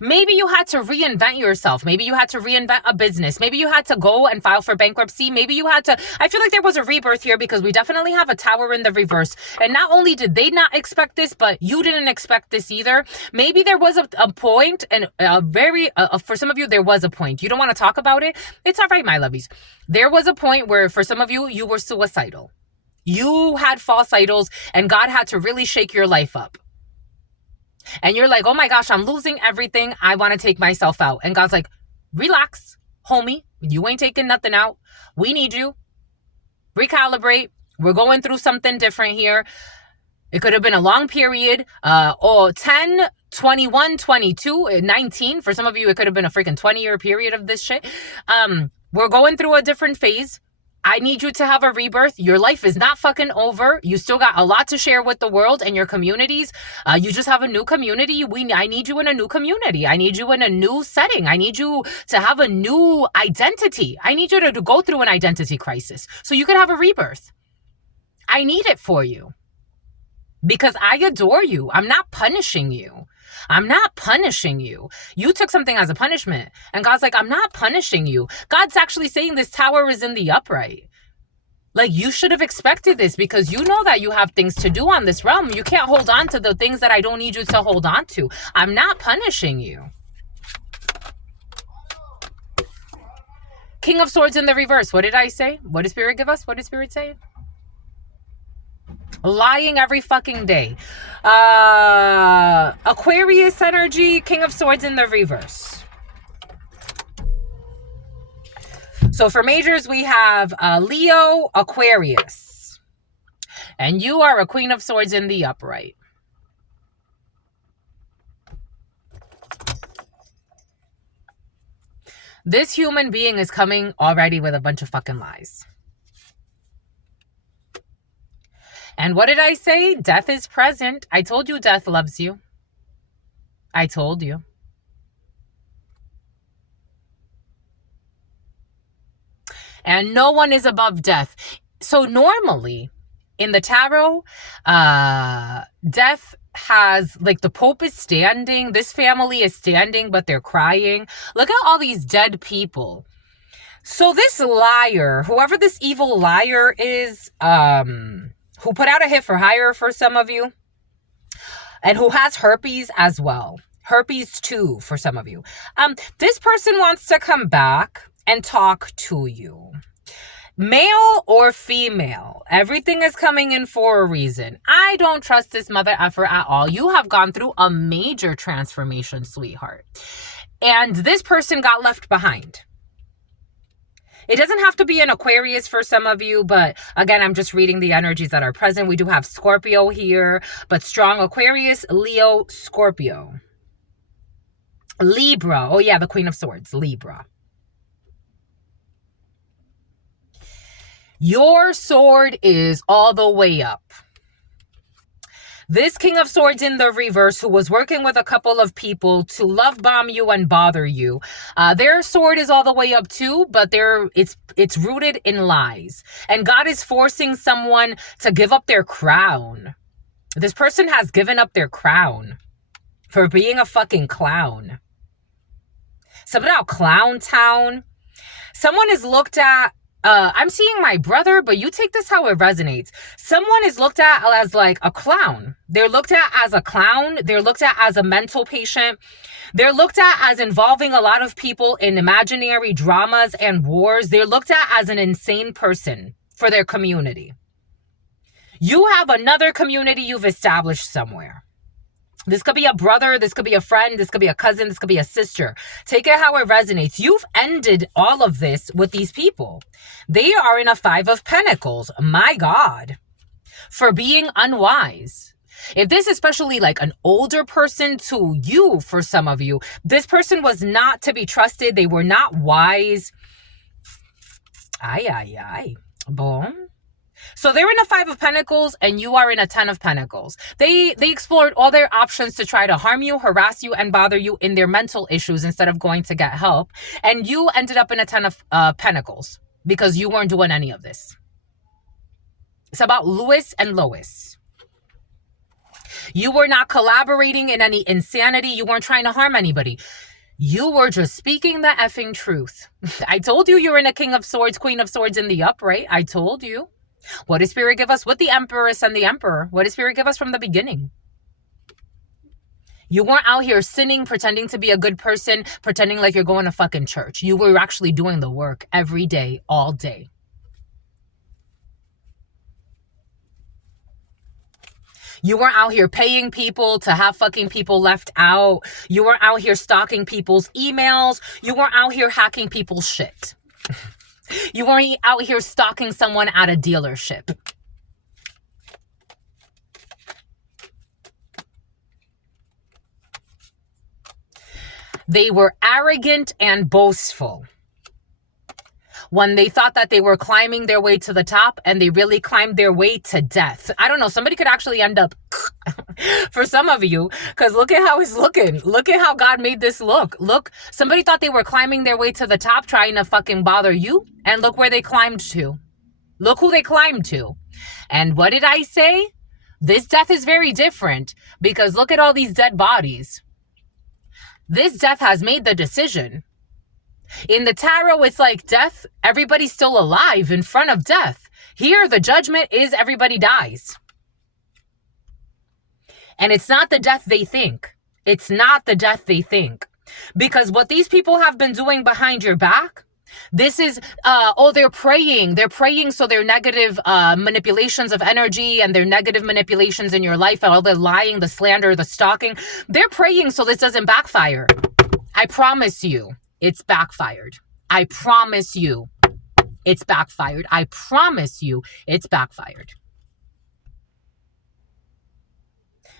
Maybe you had to reinvent yourself. Maybe you had to reinvent a business. Maybe you had to go and file for bankruptcy. Maybe you had to, I feel like there was a rebirth here because we definitely have a tower in the reverse. And not only did they not expect this, but you didn't expect this either. Maybe there was a point, and for some of you, there was a point. You don't want to talk about it? It's all right, my lovies. There was a point where for some of you, you were suicidal. You had false idols, and God had to really shake your life up. And you're like, oh my gosh, I'm losing everything. I want to take myself out. And God's like, relax, homie. You ain't taking nothing out. We need you. Recalibrate. We're going through something different here. It could have been a long period. 10, 21, 22, 19. For some of you, it could have been a freaking 20-year period of this shit. We're going through a different phase. I need you to have a rebirth. Your life is not fucking over. You still got a lot to share with the world and your communities. You just have a new community. I need you in a new community. I need you in a new setting. I need you to have a new identity. I need you to go through an identity crisis so you can have a rebirth. I need it for you because I adore you. I'm not punishing you. I'm not punishing you. You took something as a punishment. And God's like, I'm not punishing you. God's actually saying this tower is in the upright. Like, you should have expected this because you know that you have things to do on this realm. You can't hold on to the things that I don't need you to hold on to. I'm not punishing you. King of Swords in the reverse. What did I say? What did Spirit give us? What did Spirit say? Lying every fucking day. Aquarius energy, King of Swords in the reverse. So for majors, we have Leo, Aquarius. And you are a Queen of Swords in the upright. This human being is coming already with a bunch of fucking lies. And what did I say? Death is present. I told you death loves you. I told you. And no one is above death. So normally in the tarot, death has, like, the Pope is standing. This family is standing, but they're crying. Look at all these dead people. So this liar, whoever this evil liar is, who put out a hit for hire for some of you, and who has herpes as well. Herpes too for some of you. This person wants to come back and talk to you. Male or female, everything is coming in for a reason. I don't trust this mother effer at all. You have gone through a major transformation, sweetheart. And this person got left behind. It doesn't have to be an Aquarius for some of you, but again, I'm just reading the energies that are present. We do have Scorpio here, but strong Aquarius, Leo, Scorpio. Libra. Oh yeah, the Queen of Swords, Libra. Your sword is all the way up. This King of Swords in the reverse, who was working with a couple of people to love bomb you and bother you, their sword is all the way up too, but it's rooted in lies. And God is forcing someone to give up their crown. This person has given up their crown for being a fucking clown. Something about Clown Town. Someone is looked at, I'm seeing my brother, but you take this how it resonates. Someone is looked at as like a clown. They're looked at as a clown. They're looked at as a mental patient. They're looked at as involving a lot of people in imaginary dramas and wars. They're looked at as an insane person for their community. You have another community you've established somewhere. This could be a brother, this could be a friend, this could be a cousin, this could be a sister. Take it how it resonates. You've ended all of this with these people. They are in a 5 of Pentacles. My God. For being unwise. If this is especially like an older person to you, for some of you, this person was not to be trusted. They were not wise. Ay, ay, ay. Boom. So they're in a 5 of Pentacles and you are in a 10 of Pentacles. They explored all their options to try to harm you, harass you, and bother you in their mental issues instead of going to get help. And you ended up in a 10 of Pentacles because you weren't doing any of this. It's about Lewis and Lois. You were not collaborating in any insanity. You weren't trying to harm anybody. You were just speaking the effing truth. I told you you're in a King of Swords, Queen of Swords in the upright. I told you. What does Spirit give us with the Empress and the Emperor? What does Spirit give us from the beginning? You weren't out here sinning, pretending to be a good person, pretending like you're going to fucking church. You were actually doing the work every day, all day. You weren't out here paying people to have fucking people left out. You weren't out here stalking people's emails. You weren't out here hacking people's shit. You weren't out here stalking someone at a dealership. They were arrogant and boastful. When they thought that they were climbing their way to the top and they really climbed their way to death. I don't know. Somebody could actually end up for some of you, because look at how it's looking. Look at how God made this look. Look, somebody thought they were climbing their way to the top trying to fucking bother you. And look where they climbed to. Look who they climbed to. And what did I say? This death is very different because look at all these dead bodies. This death has made the decision. In the tarot, it's like death, everybody's still alive in front of death. Here, the judgment is everybody dies. And it's not the death they think. It's not the death they think. Because what these people have been doing behind your back, this is, they're praying. They're praying so their negative manipulations of energy and their negative manipulations in your life, all the lying, the slander, the stalking, they're praying so this doesn't backfire. I promise you. It's backfired. I promise you it's backfired. I promise you it's backfired.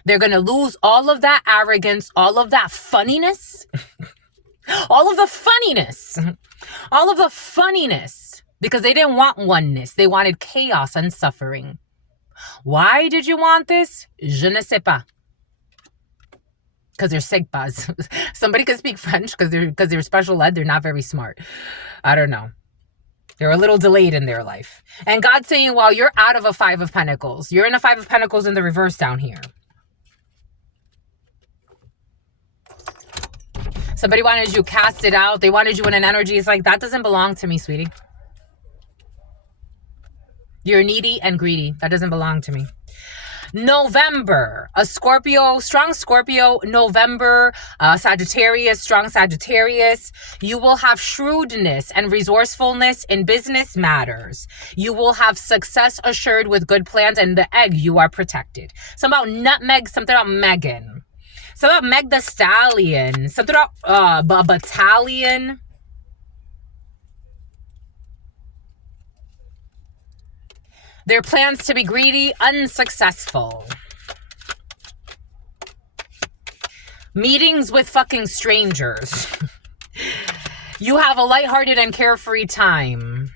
They're going to lose all of that arrogance, all of that funniness, all of the funniness, all of the funniness, because they didn't want oneness. They wanted chaos and suffering. Why did you want this? Je ne sais pas. Because they're sigpas. Somebody can speak French because they're special ed. They're not very smart. I don't know. They're a little delayed in their life. And God's saying, well, you're out of a 5 of Pentacles. You're in a 5 of Pentacles in the reverse down here. Somebody wanted you cast it out. They wanted you in an energy. It's like, that doesn't belong to me, sweetie. You're needy and greedy. That doesn't belong to me. November, a Scorpio, strong Scorpio, November, Sagittarius, strong Sagittarius. You will have shrewdness and resourcefulness in business matters. You will have success assured with good plans, and the egg, you are protected. Something about nutmeg, something about Megan. Something about Meg the Stallion, something about battalion. Their plans to be greedy, unsuccessful. Meetings with fucking strangers. You have a lighthearted and carefree time.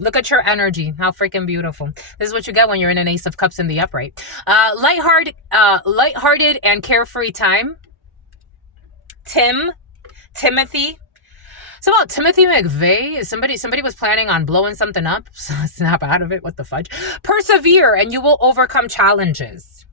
Look at your energy. How freaking beautiful. This is what you get when you're in an Ace of Cups in the upright. Lighthearted and carefree time. Timothy. So about Timothy McVeigh, somebody was planning on blowing something up. So snap out of it. What the fudge? Persevere and you will overcome challenges.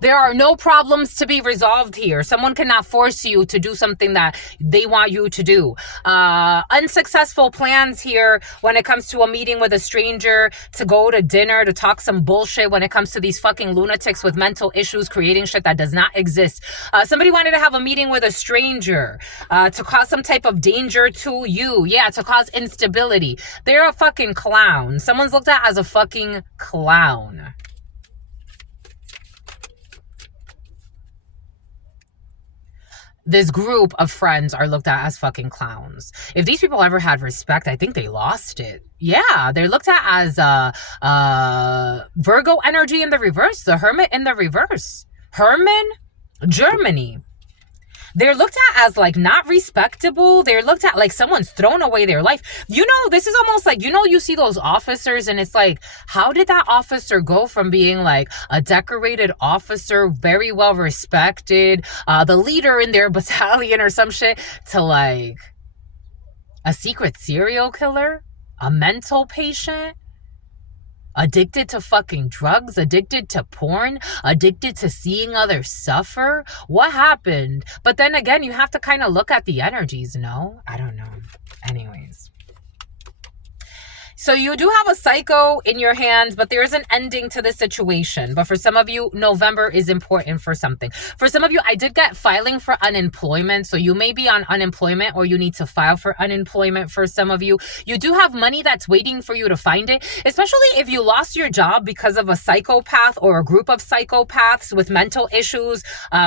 There are no problems to be resolved here. Someone cannot force you to do something that they want you to do. Unsuccessful plans here when it comes to a meeting with a stranger, to go to dinner, to talk some bullshit when it comes to these fucking lunatics with mental issues creating shit that does not exist. Somebody wanted to have a meeting with a stranger to cause some type of danger to you. Yeah, to cause instability. They're a fucking clown. Someone's looked at as a fucking clown. This group of friends are looked at as fucking clowns. If these people ever had respect, I think they lost it. Yeah, they're looked at as Virgo energy in the reverse, the Hermit in the reverse. Herman, Germany. They're looked at as like not respectable. They're looked at like someone's thrown away their life. You know, this is almost like, you know, you see those officers and it's like, how did that officer go from being like a decorated officer, very well respected, the leader in their battalion or some shit, to like a secret serial killer, a mental patient? Addicted to fucking drugs, addicted to porn, addicted to seeing others suffer? What happened? But then again, you have to kind of look at the energies, no? I don't know. Anyways. So you do have a psycho in your hands, but there is an ending to this situation. But for some of you, November is important for something. For some of you, I did get filing for unemployment. So you may be on unemployment or you need to file for unemployment for some of you. You do have money that's waiting for you to find it, especially if you lost your job because of a psychopath or a group of psychopaths with mental issues,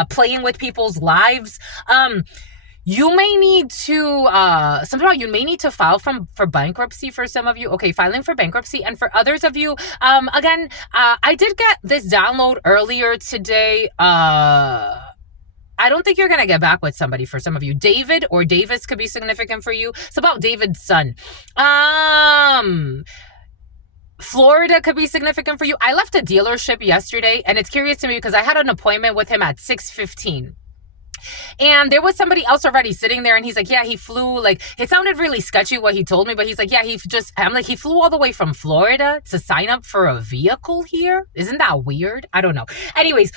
playing with people's lives. You may need to, somehow you may need to file for bankruptcy for some of you. Okay, filing for bankruptcy. And for others of you, again, I did get this download earlier today. I don't think you're going to get back with somebody for some of you. David or Davis could be significant for you. It's about David's son. Florida could be significant for you. I left a dealership yesterday and it's curious to me because I had an appointment with him at 6:15. And there was somebody else already sitting there and he's like, yeah, he flew, like, it sounded really sketchy what he told me, but he's like, yeah, I'm like, he flew all the way from Florida to sign up for a vehicle here. Isn't that weird? I don't know. Anyways,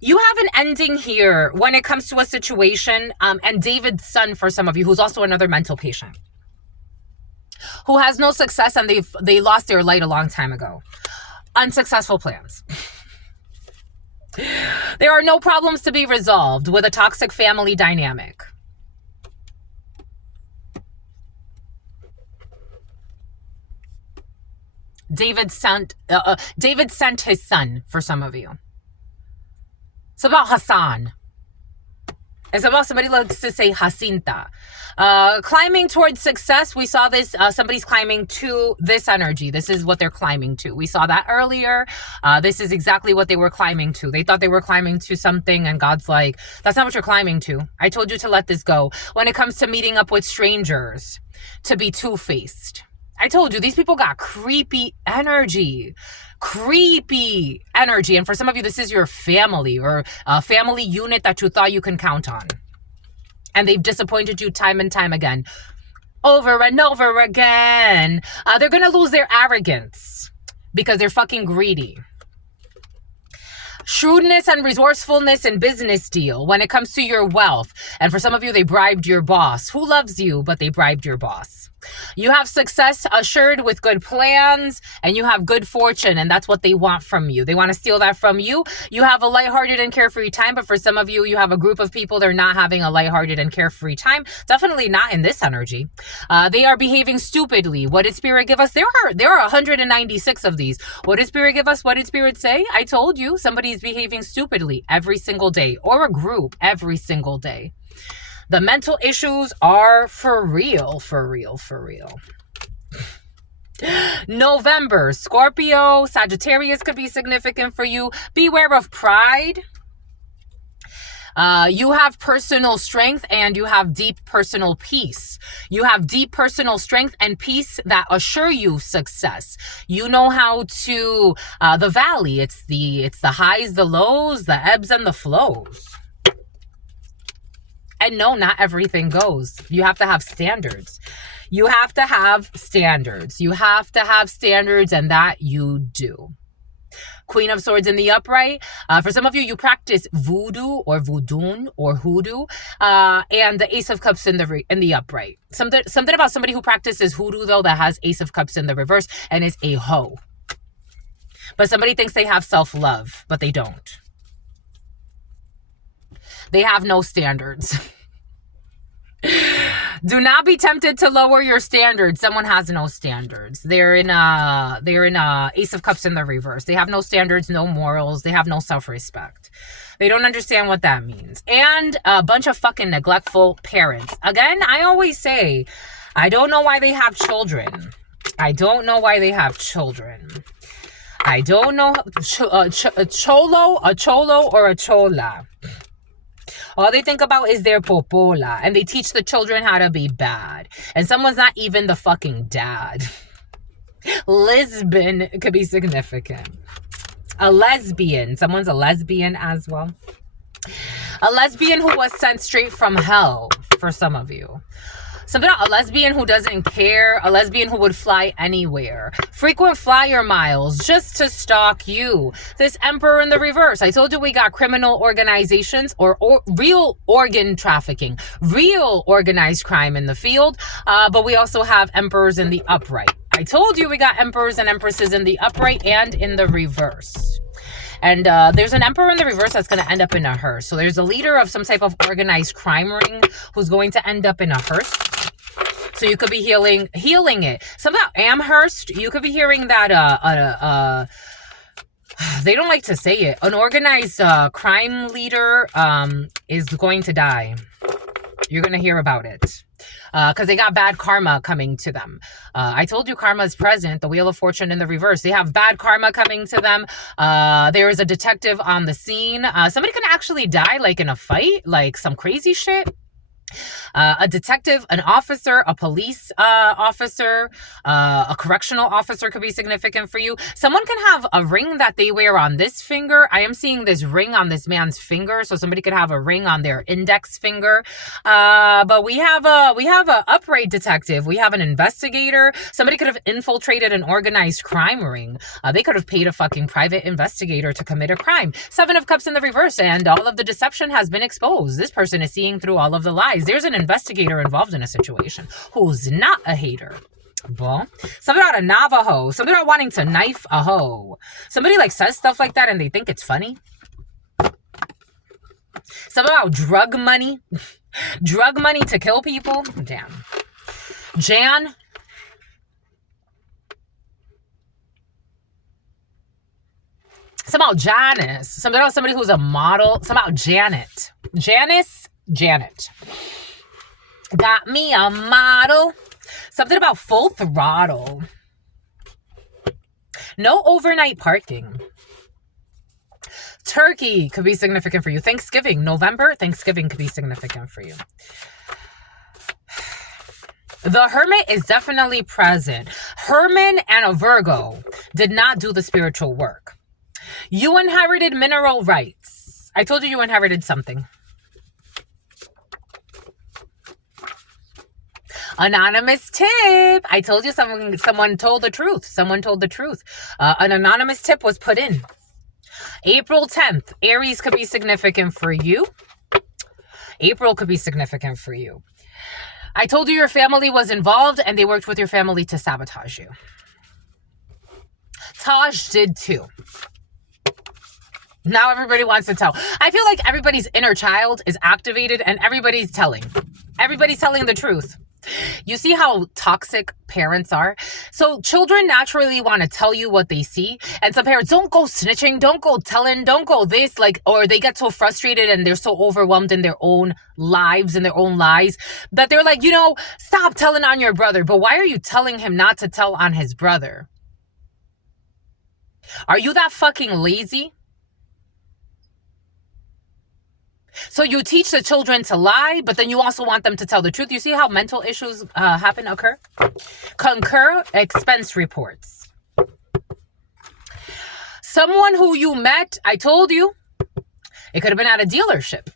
you have an ending here when it comes to a situation, and David's son for some of you, who's also another mental patient, who has no success and they lost their light a long time ago. Unsuccessful plans. There are no problems to be resolved with a toxic family dynamic. David sent his son for some of you. It's about Hassan. It's about somebody likes to say Jacinta. Climbing towards success. We saw this. Somebody's climbing to this energy. This is what they're climbing to. We saw that earlier. This is exactly what they were climbing to. They thought they were climbing to something and God's like, that's not what you're climbing to. I told you to let this go. When it comes to meeting up with strangers, to be two-faced. I told you, these people got creepy energy. Creepy energy. And for some of you, this is your family or a family unit that you thought you can count on. And they've disappointed you time and time again. Over and over again. They're going to lose their arrogance because they're fucking greedy. Shrewdness and resourcefulness in business deal when it comes to your wealth. And for some of you, they bribed your boss. Who loves you, but they bribed your boss. You have success assured with good plans and you have good fortune, and that's what they want from you. They want to steal that from you. You have a lighthearted and carefree time, but for some of you, you have a group of people that are not having a lighthearted and carefree time. Definitely not in this energy. They are behaving stupidly. What did Spirit give us? There are 196 of these. What did Spirit give us? What did Spirit say? I told you, somebody's behaving stupidly every single day, or a group every single day. The mental issues are for real, for real, for real. November, Scorpio, Sagittarius could be significant for you. Beware of pride. You have personal strength and you have deep personal peace. You have deep personal strength and peace that assure you success. You know how to, the valley, it's the highs, the lows, the ebbs and the flows. And no, not everything goes. You have to have standards. You have to have standards. You have to have standards, and that you do. Queen of Swords in the upright. For some of you, you practice voodoo or voodoo or hoodoo, and the Ace of Cups in the upright. Something about somebody who practices hoodoo, though, that has Ace of Cups in the reverse and is a hoe. But somebody thinks they have self-love, but they don't. They have no standards. Do not be tempted to lower your standards. Someone has no standards. They're in Ace of Cups in the reverse. They have no standards, no morals. They have no self-respect. They don't understand what that means. And a bunch of fucking neglectful parents. Again, I always say, I don't know why they have children. I don't know why they have children. I don't know, a cholo or a chola. All they think about is their popola. And they teach the children how to be bad. And someone's not even the fucking dad. Lisbon could be significant. A lesbian. Someone's a lesbian as well. A lesbian who was sent straight from hell for some of you. A lesbian who doesn't care. A lesbian who would fly anywhere. Frequent flyer miles just to stalk you. This Emperor in the reverse. I told you we got criminal organizations or real organ trafficking. Real organized crime in the field. But we also have emperors in the upright. I told you we got emperors and empresses in the upright and in the reverse. And there's an emperor in the reverse that's going to end up in a hearse. So there's a leader of some type of organized crime ring who's going to end up in a hearse. So you could be healing it. Something about Amherst, you could be hearing that they don't like to say it. An organized crime leader is going to die. You're going to hear about it. Because they got bad karma coming to them. I told you karma is present. The Wheel of Fortune in the reverse. They have bad karma coming to them. There is a detective on the scene. Somebody can actually die, like in a fight, like some crazy shit. A detective, an officer, a police officer, a correctional officer could be significant for you. Someone can have a ring that they wear on this finger. I am seeing this ring on this man's finger, so somebody could have a ring on their index finger. But we have a upright detective. We have an investigator. Somebody could have infiltrated an organized crime ring. They could have paid a fucking private investigator to commit a crime. Seven of Cups in the reverse, and all of the deception has been exposed. This person is seeing through all of the lies. There's an investigator involved in a situation who's not a hater. Well, something about a Navajo, something about wanting to knife a hoe. Somebody like says stuff like that and they think it's funny. Something about drug money. Drug money to kill people. Damn. Jan. Something about Janice. Something about somebody who's a model. Something about Janet. Janet. Got me a model. Something about full throttle. No overnight parking. Turkey could be significant for you. Thanksgiving, November, Thanksgiving could be significant for you. The Hermit is definitely present. Herman and a Virgo did not do the spiritual work. You inherited mineral rights. I told you inherited something. Anonymous tip. I told you someone told the truth. Someone told the truth. An anonymous tip was put in. April 10th. Aries could be significant for you. April could be significant for you. I told you your family was involved and they worked with your family to sabotage you. Taj did too. Now everybody wants to tell. I feel like everybody's inner child is activated and everybody's telling. Everybody's telling the truth. You see how toxic parents are? So children naturally want to tell you what they see. And some parents, don't go snitching, don't go telling, don't go this, or they get so frustrated and they're so overwhelmed in their own lives and their own lies that they're like, stop telling on your brother. But why are you telling him not to tell on his brother? Are you that fucking lazy? So you teach the children to lie, but then you also want them to tell the truth. You see how mental issues occur? Concur expense reports. Someone who you met, I told you, it could have been at a dealership.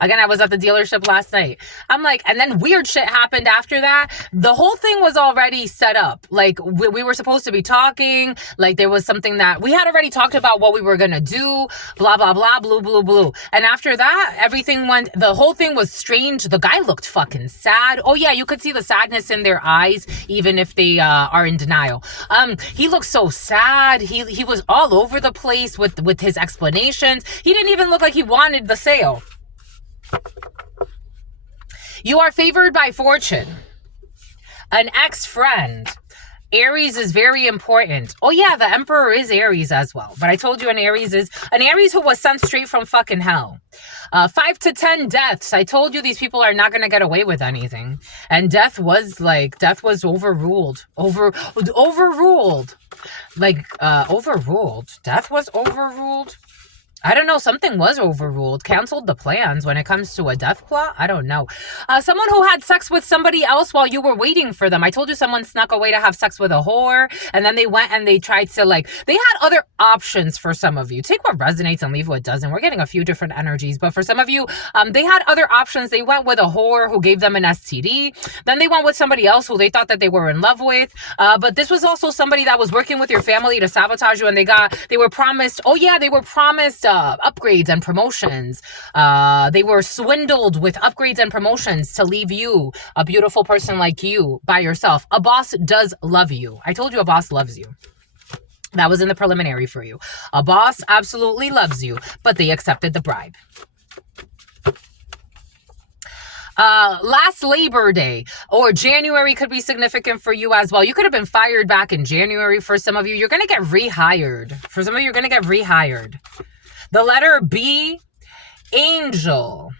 Again, I was at the dealership last night. I'm like, and then weird shit happened after that. The whole thing was already set up. Like, we were supposed to be talking. Like, there was something that we had already talked about what we were going to do, blah, blah, blah, blue, blue, blue. And after that, everything went, the whole thing was strange. The guy looked fucking sad. Oh, yeah, you could see the sadness in their eyes, even if they are in denial. He looked so sad. He was all over the place with his explanations. He didn't even look like he wanted the sale. You are favored by fortune. An ex-friend. Aries is very important. Oh yeah, the Emperor is Aries as well. But I told you an Aries who was sent straight from fucking hell. 5 to 10 deaths. I told you these people are not going to get away with anything. And death was overruled. Overruled. Overruled. Death was overruled. I don't know. Something was overruled. Canceled the plans when it comes to a death plot. I don't know. Someone who had sex with somebody else while you were waiting for them. I told you someone snuck away to have sex with a whore. And then they went and they tried to they had other options for some of you. Take what resonates and leave what doesn't. We're getting a few different energies. But for some of you, they had other options. They went with a whore who gave them an STD. Then they went with somebody else who they thought that they were in love with. But this was also somebody that was working with your family to sabotage you. And they were promised, upgrades and promotions. They were swindled with upgrades and promotions to leave you, a beautiful person like you, by yourself. A boss does love you. I told you a boss loves you. That was in the preliminary for you. A boss absolutely loves you, but they accepted the bribe. Last Labor Day or January could be significant for you as well. You could have been fired back in January. For some of you, you're going to get rehired. For some of you, you're going to get rehired. The letter B, Angel.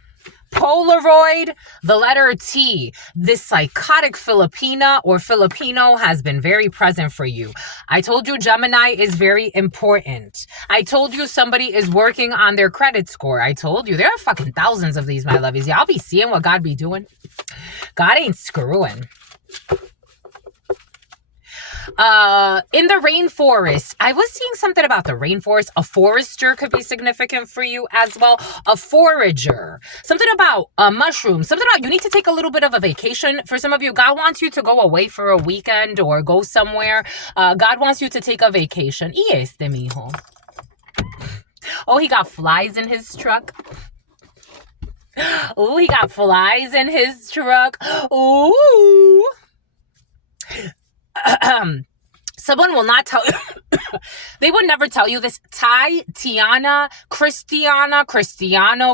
Polaroid, the letter T. This psychotic Filipina or Filipino has been very present for you. I told you Gemini is very important. I told you somebody is working on their credit score. I told you there are fucking thousands of these, my lovies. Y'all be seeing what God be doing. God ain't screwing. In the rainforest, I was seeing something about the rainforest. A forester could be significant for you as well. A forager, something about a mushroom, something about you need to take a little bit of a vacation. For some of you, God wants you to go away for a weekend or go somewhere. God wants you to take a vacation. Y este, mijo. Oh, he got flies in his truck. Oh, he got flies in his truck. Ooh. Someone will not tell you. They would never tell you this. Tiana, Cristiano,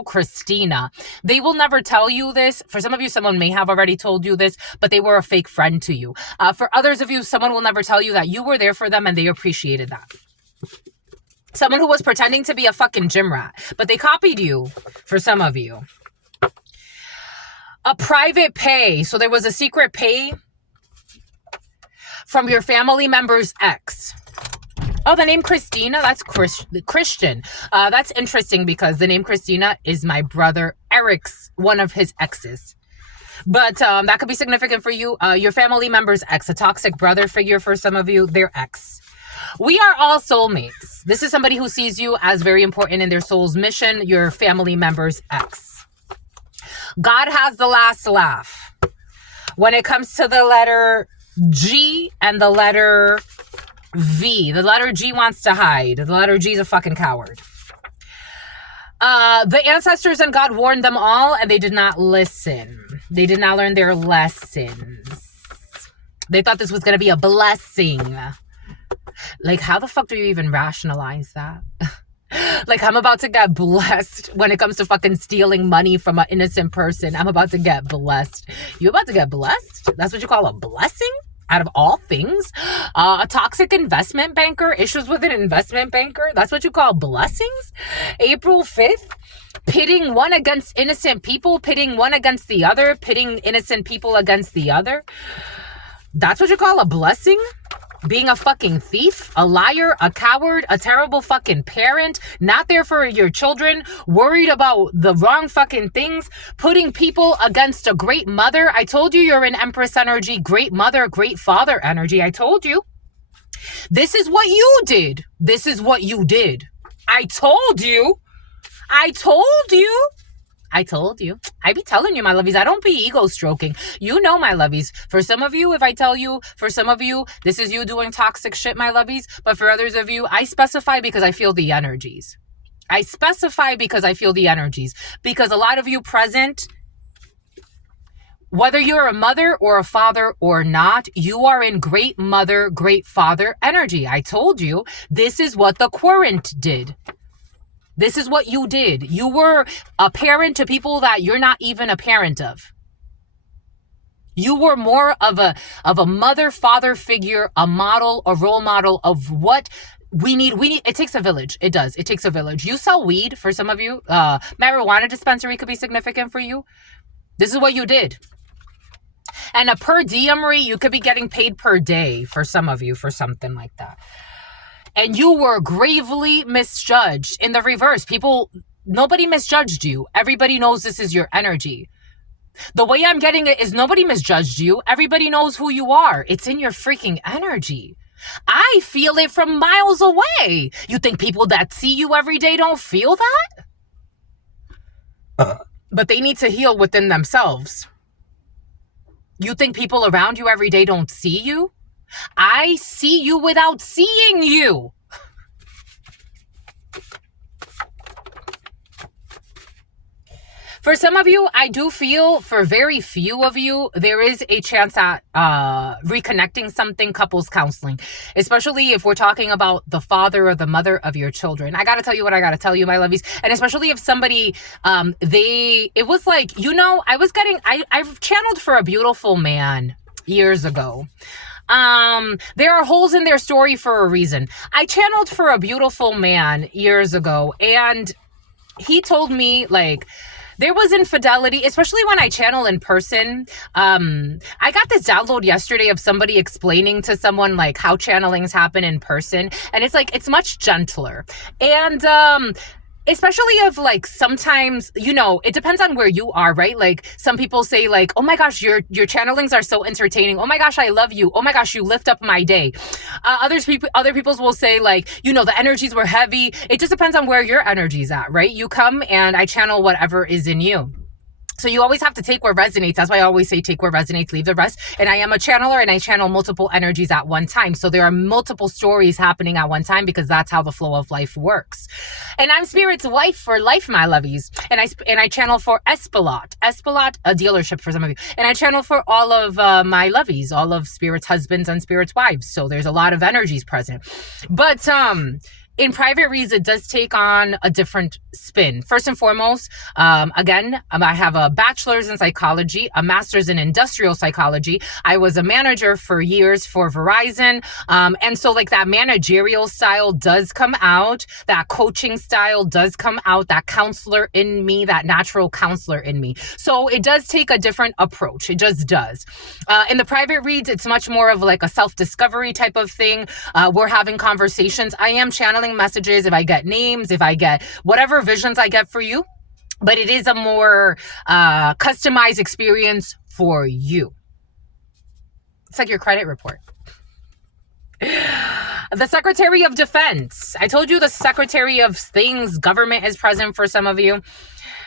Christina. They will never tell you this. For some of you, someone may have already told you this, but they were a fake friend to you. For others of you, someone will never tell you that you were there for them and they appreciated that. Someone who was pretending to be a fucking gym rat, but they copied you. For some of you. A private pay. So there was a secret pay from your family member's ex. Oh, the name Christina, that's Christian. That's interesting because the name Christina is my brother Eric's, one of his exes. But that could be significant for you. Your family member's ex, a toxic brother figure for some of you, their ex. We are all soulmates. This is somebody who sees you as very important in their soul's mission, your family member's ex. God has the last laugh. When it comes to the letter G and the letter V. The letter G wants to hide. The letter G is a fucking coward. The ancestors and God warned them all and they did not listen. They did not learn their lessons. They thought this was going to be a blessing. Like, how the fuck do you even rationalize that? Like, I'm about to get blessed when it comes to fucking stealing money from an innocent person. I'm about to get blessed. You about to get blessed? That's what you call a blessing? Out of all things? A toxic investment banker? Issues with an investment banker? That's what you call blessings? April 5th? Pitting one against innocent people? Pitting one against the other? Pitting innocent people against the other? That's what you call a blessing? Being a fucking thief, a liar, a coward, a terrible fucking parent, not there for your children, worried about the wrong fucking things, putting people against a great mother. I told you you're in Empress energy, great mother, great father energy. I told you. This is what you did. This is what you did. I told you. I told you. I told you. I be telling you, my lovies. I don't be ego stroking. You know, my lovies. For some of you, if I tell you, for some of you, this is you doing toxic shit, my lovies. But for others of you, I specify because I feel the energies. I specify because I feel the energies. Because a lot of you present, whether you're a mother or a father or not, you are in great mother, great father energy. I told you, this is what the Querent did. This is what you did. You were a parent to people that you're not even a parent of. You were more of a mother, father figure, a model, a role model of what we need. It takes a village. It does. It takes a village. You sell weed for some of you. Marijuana dispensary could be significant for you. This is what you did. And a per diem rate, you could be getting paid per day for some of you for something like that. And you were gravely misjudged. In the reverse, nobody misjudged you. Everybody knows this is your energy. The way I'm getting it is nobody misjudged you. Everybody knows who you are. It's in your freaking energy. I feel it from miles away. You think people that see you every day don't feel that? But they need to heal within themselves. You think people around you every day don't see you? I see you without seeing you. For some of you, I do feel for very few of you, there is a chance at reconnecting something, couples counseling, especially if we're talking about the father or the mother of your children. I got to tell you what I got to tell you, my lovies. And especially if somebody, it was like, I've channeled for a beautiful man years ago. There are holes in their story for a reason. I channeled for a beautiful man years ago, and he told me, like, there was infidelity, especially when I channel in person. I got this download yesterday of somebody explaining to someone like how channelings happen in person. And it's like, it's much gentler. And, especially if like sometimes, it depends on where you are, right? Like some people say like, oh my gosh, your channelings are so entertaining. Oh my gosh, I love you. Oh my gosh, you lift up my day. Other people will say like, the energies were heavy. It just depends on where your energy's at, right? You come and I channel whatever is in you. So you always have to take where resonates. That's why I always say take where resonates, leave the rest. And I am a channeler and I channel multiple energies at one time. So there are multiple stories happening at one time because that's how the flow of life works. And I'm Spirit's wife for life, my lovies. And I channel for Espelot, a dealership for some of you. And I channel for all of my lovies, all of Spirit's husbands and Spirit's wives. So there's a lot of energies present. But in private reads, it does take on a different spin. First and foremost, again, I have a bachelor's in psychology, a master's in industrial psychology. I was a manager for years for Verizon. And so like that managerial style does come out. That coaching style does come out. That counselor in me, that natural counselor in me. So it does take a different approach. It just does. In the private reads, it's much more of like a self-discovery type of thing. We're having conversations. I am channeling messages if I get names, if I get whatever visions I get for you, but it is a more customized experience for you. It's like your credit report. The Secretary of Defense. I told you the Secretary of Things, government is present for some of you.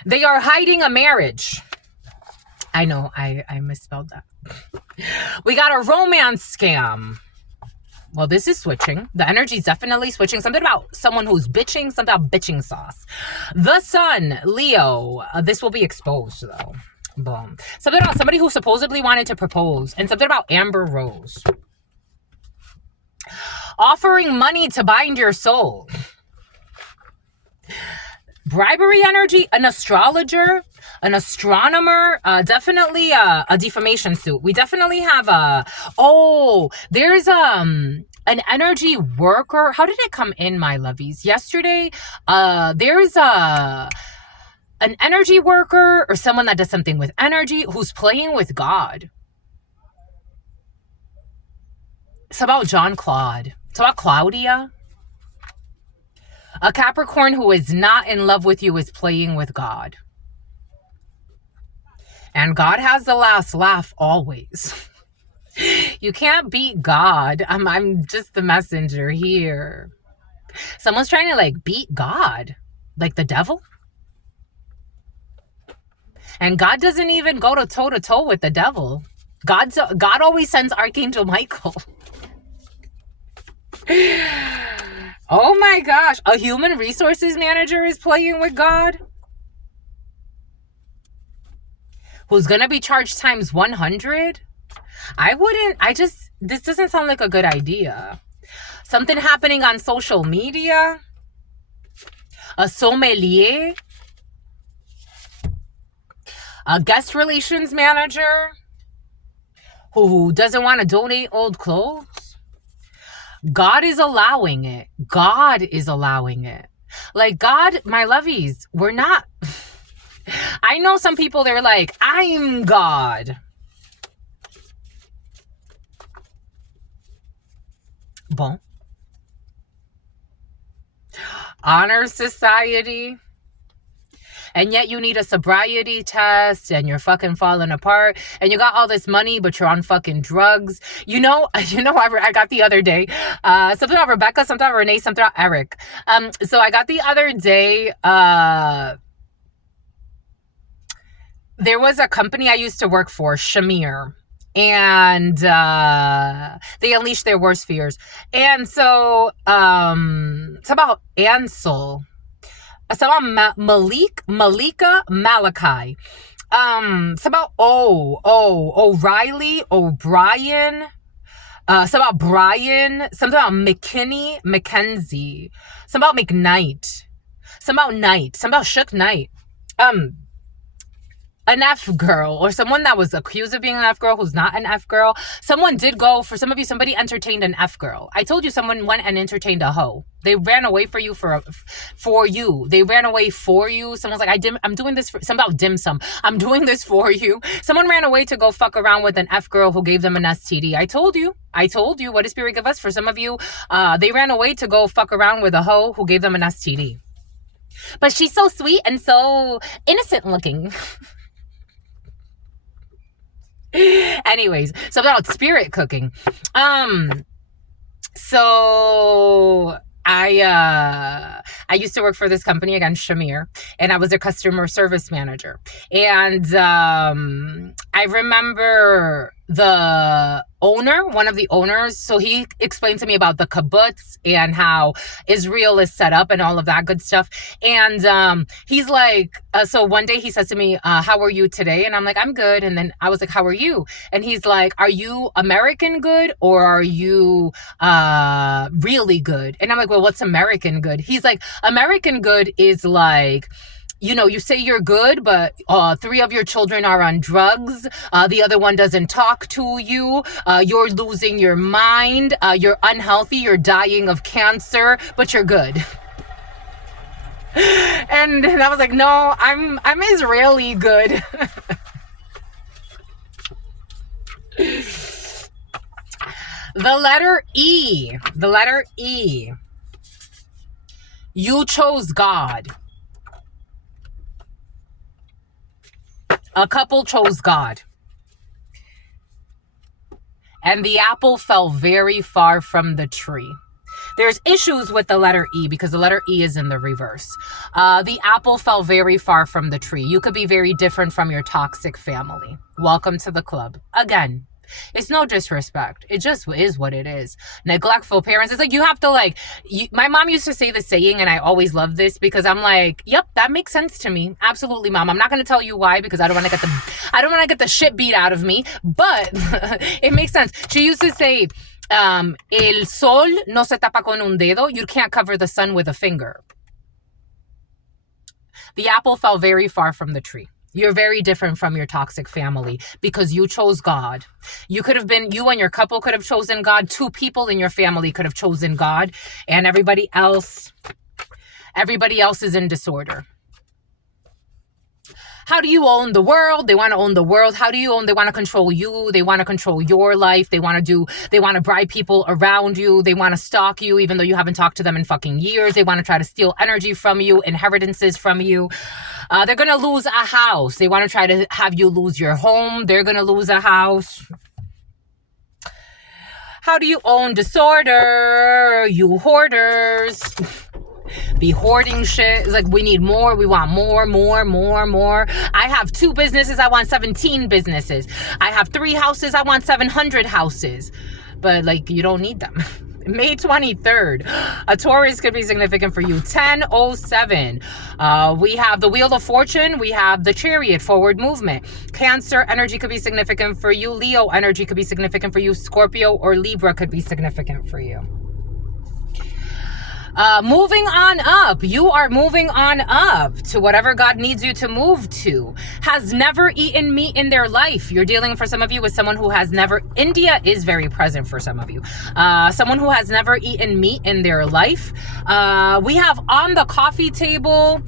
They are hiding a marriage. I know, I misspelled that. We got a romance scam. Well, this is switching. The energy is definitely switching. Something about someone who's bitching, something about bitching sauce. The Sun, Leo. This will be exposed, though. Boom. Something about somebody who supposedly wanted to propose. And something about Amber Rose. Offering money to bind your soul. Bribery energy, an astrologer, an astronomer, definitely a defamation suit. We definitely have there's an energy worker. How did it come in, my lovies? Yesterday, there's an energy worker or someone that does something with energy who's playing with God. It's about John Claude. It's about Claudia. A Capricorn who is not in love with you is playing with God. And God has the last laugh always. You can't beat God. I'm just the messenger here. Someone's trying to like beat God. Like the devil. And God doesn't even go to toe to toe with the devil. God always sends Archangel Michael. Oh my gosh. A human resources manager is playing with God? Who's gonna be charged times 100? This doesn't sound like a good idea. Something happening on social media? A sommelier? A guest relations manager? Who doesn't want to donate old clothes? God is allowing it. God is allowing it. Like, God, my lovies, we're not... I know some people, they're like, I'm God. Bon. Honor society. And yet you need a sobriety test and you're fucking falling apart and you got all this money, but you're on fucking drugs. I got the other day, something about Rebecca, something about Renee, something about Eric. So I got the other day, there was a company I used to work for, Shamir, and they unleashed their worst fears. And so it's about Ansel. It's about Malika Malachi. It's about O'Reilly, O'Brien. It's about Brian. Something about Mackenzie. Something about McKnight. Something about Knight. Something about Shook Knight. An F girl, or someone that was accused of being an F girl who's not an F girl. Someone did go, for some of you, somebody entertained an F girl. I told you someone went and entertained a hoe. They ran away for you, for you. They ran away for you. Someone's like, I'm doing this for, something about dim sum. I'm doing this for you. Someone ran away to go fuck around with an F girl who gave them an STD. I told you. What did Spirit give us? For some of you, they ran away to go fuck around with a hoe who gave them an STD. But she's so sweet and so innocent looking. Anyways, so about spirit cooking. So I used to work for this company, again, Shamir, and I was their customer service manager. And I remember the owner, one of the owners, so he explained to me about the kibbutz and how Israel is set up and all of that good stuff. And he's like, so one day he says to me, how are you today? And I'm like, I'm good. And then I was like, how are you? And he's like, are you American good or are you really good? And I'm like, well, what's American good? He's like, American good is like, you say you're good, but 3 of your children are on drugs. The other one doesn't talk to you. You're losing your mind. You're unhealthy. You're dying of cancer, but you're good. And I was like, no, I'm Israeli good. The letter E. The letter E. You chose God. A couple chose God. And the apple fell very far from the tree. There's issues with the letter E because the letter E is in the reverse. The apple fell very far from the tree. You could be very different from your toxic family. Welcome to the club. Again, it's no disrespect. It just is what it is. Neglectful parents. It's like you have to my mom used to say the saying, and I always love this because I'm like, yep, that makes sense to me. Absolutely, mom. I'm not going to tell you why because I don't want to get the shit beat out of me, but it makes sense. She used to say, el sol no se tapa con un dedo. You can't cover the sun with a finger. The apple fell very far from the tree. You're very different from your toxic family because you chose God. You and your couple could have chosen God. 2 people in your family could have chosen God, and everybody else is in disorder. How do you own the world? They want to own the world. How do you own? They want to control you. They want to control your life. They want to bribe people around you. They want to stalk you even though you haven't talked to them in fucking years. They want to try to steal energy from you, inheritances from you. They're going to lose a house. They want to try to have you lose your home. They're going to lose a house. How do you own disorder? You hoarders. be hoarding shit. It's like, we need more. We want more, more, more, more. I have 2 businesses. I want 17 businesses. I have 3 houses. I want 700 houses. But like, you don't need them. May 23rd, a Taurus could be significant for you. 10:07. We have the Wheel of Fortune. We have the Chariot, forward movement. Cancer energy could be significant for you. Leo energy could be significant for you. Scorpio or Libra could be significant for you. Moving on up. You are moving on up to whatever God needs you to move to. Has never eaten meat in their life. You're dealing, for some of you, with someone who has never... India is very present for some of you. Someone who has never eaten meat in their life. We have on the coffee table...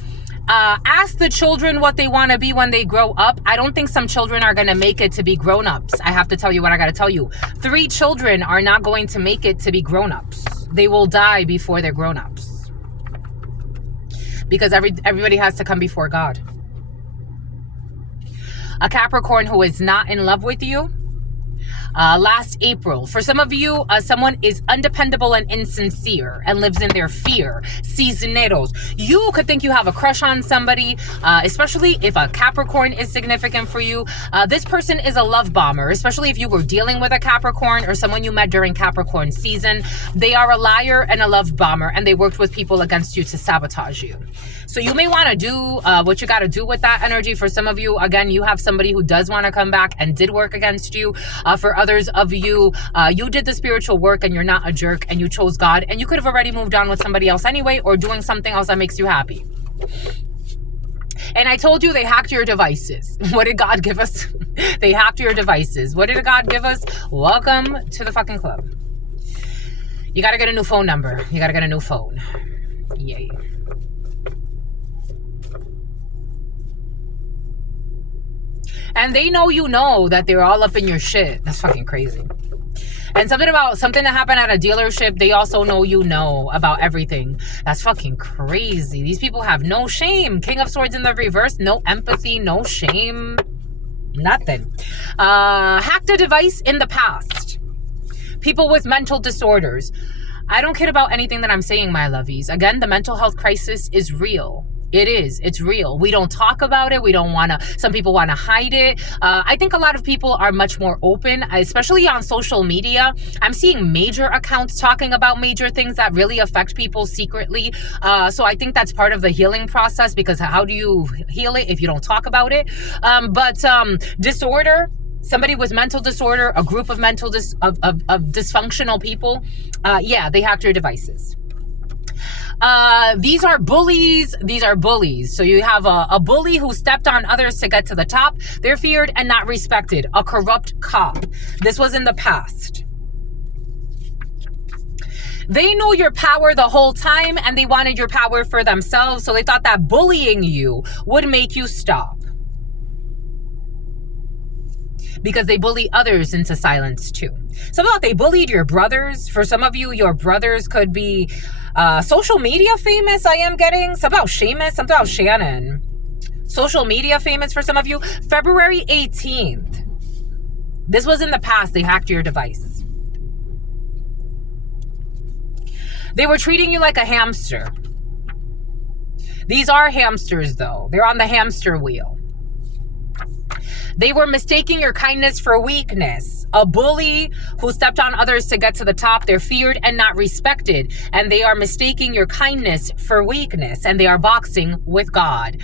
ask the children what they want to be when they grow up. I don't think some children are going to make it to be grown-ups. I have to tell you what I got to tell you. 3 children are not going to make it to be grown-ups. They will die before they're grown-ups. Because everybody has to come before God. A Capricorn who is not in love with you. Last April. For some of you, someone is undependable and insincere and lives in their fear. Cisneros. You could think you have a crush on somebody, especially if a Capricorn is significant for you. This person is a love bomber, especially if you were dealing with a Capricorn or someone you met during Capricorn season. They are a liar and a love bomber, and they worked with people against you to sabotage you. So you may want to do what you got to do with that energy. For some of you, again, you have somebody who does want to come back and did work against you. For others of you, you did the spiritual work and you're not a jerk and you chose God, and you could have already moved on with somebody else anyway, or doing something else that makes you happy. And I told you they hacked your devices. What did God give us? They hacked your devices. What did God give us? Welcome to the fucking club. You got to get a new phone number. You got to get a new phone. Yay. And they know you know that they're all up in your shit. That's fucking crazy. And something that happened at a dealership, they also know you know about everything. That's fucking crazy. These people have no shame. King of Swords in the reverse, no empathy, no shame, nothing. Hacked a device in the past. People with mental disorders. I don't care about anything that I'm saying, my lovies. Again, the mental health crisis is real. It is. It's real. We don't talk about it. We don't want to. Some people want to hide it. I think a lot of people are much more open, especially on social media. I'm seeing major accounts talking about major things that really affect people secretly. So I think that's part of the healing process, because how do you heal it if you don't talk about it? But disorder, somebody with mental disorder, a group of dysfunctional people, yeah, they hacked your devices. These are bullies. These are bullies. So you have a bully who stepped on others to get to the top. They're feared and not respected. A corrupt cop. This was in the past. They knew your power the whole time and they wanted your power for themselves. So they thought that bullying you would make you stop. Because they bully others into silence too. Some thought they bullied your brothers. For some of you, your brothers could be social media famous. I am getting some about Seamus, something about Shannon. Social media famous for some of you. February 18th. This was in the past. They hacked your device. They were treating you like a hamster. These are hamsters though. They're on the hamster wheel. They were mistaking your kindness for weakness. A bully who stepped on others to get to the top. They're feared and not respected. And they are mistaking your kindness for weakness. And they are boxing with God.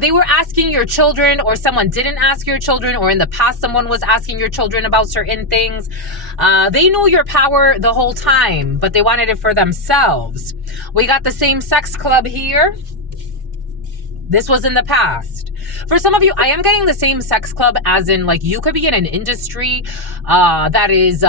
They were asking your children, or someone didn't ask your children, or in the past someone was asking your children about certain things. They knew your power the whole time, but they wanted it for themselves. We got the same-sex club here. This was in the past. For some of you, I am getting the same sex club as in, like, you could be in an industry that is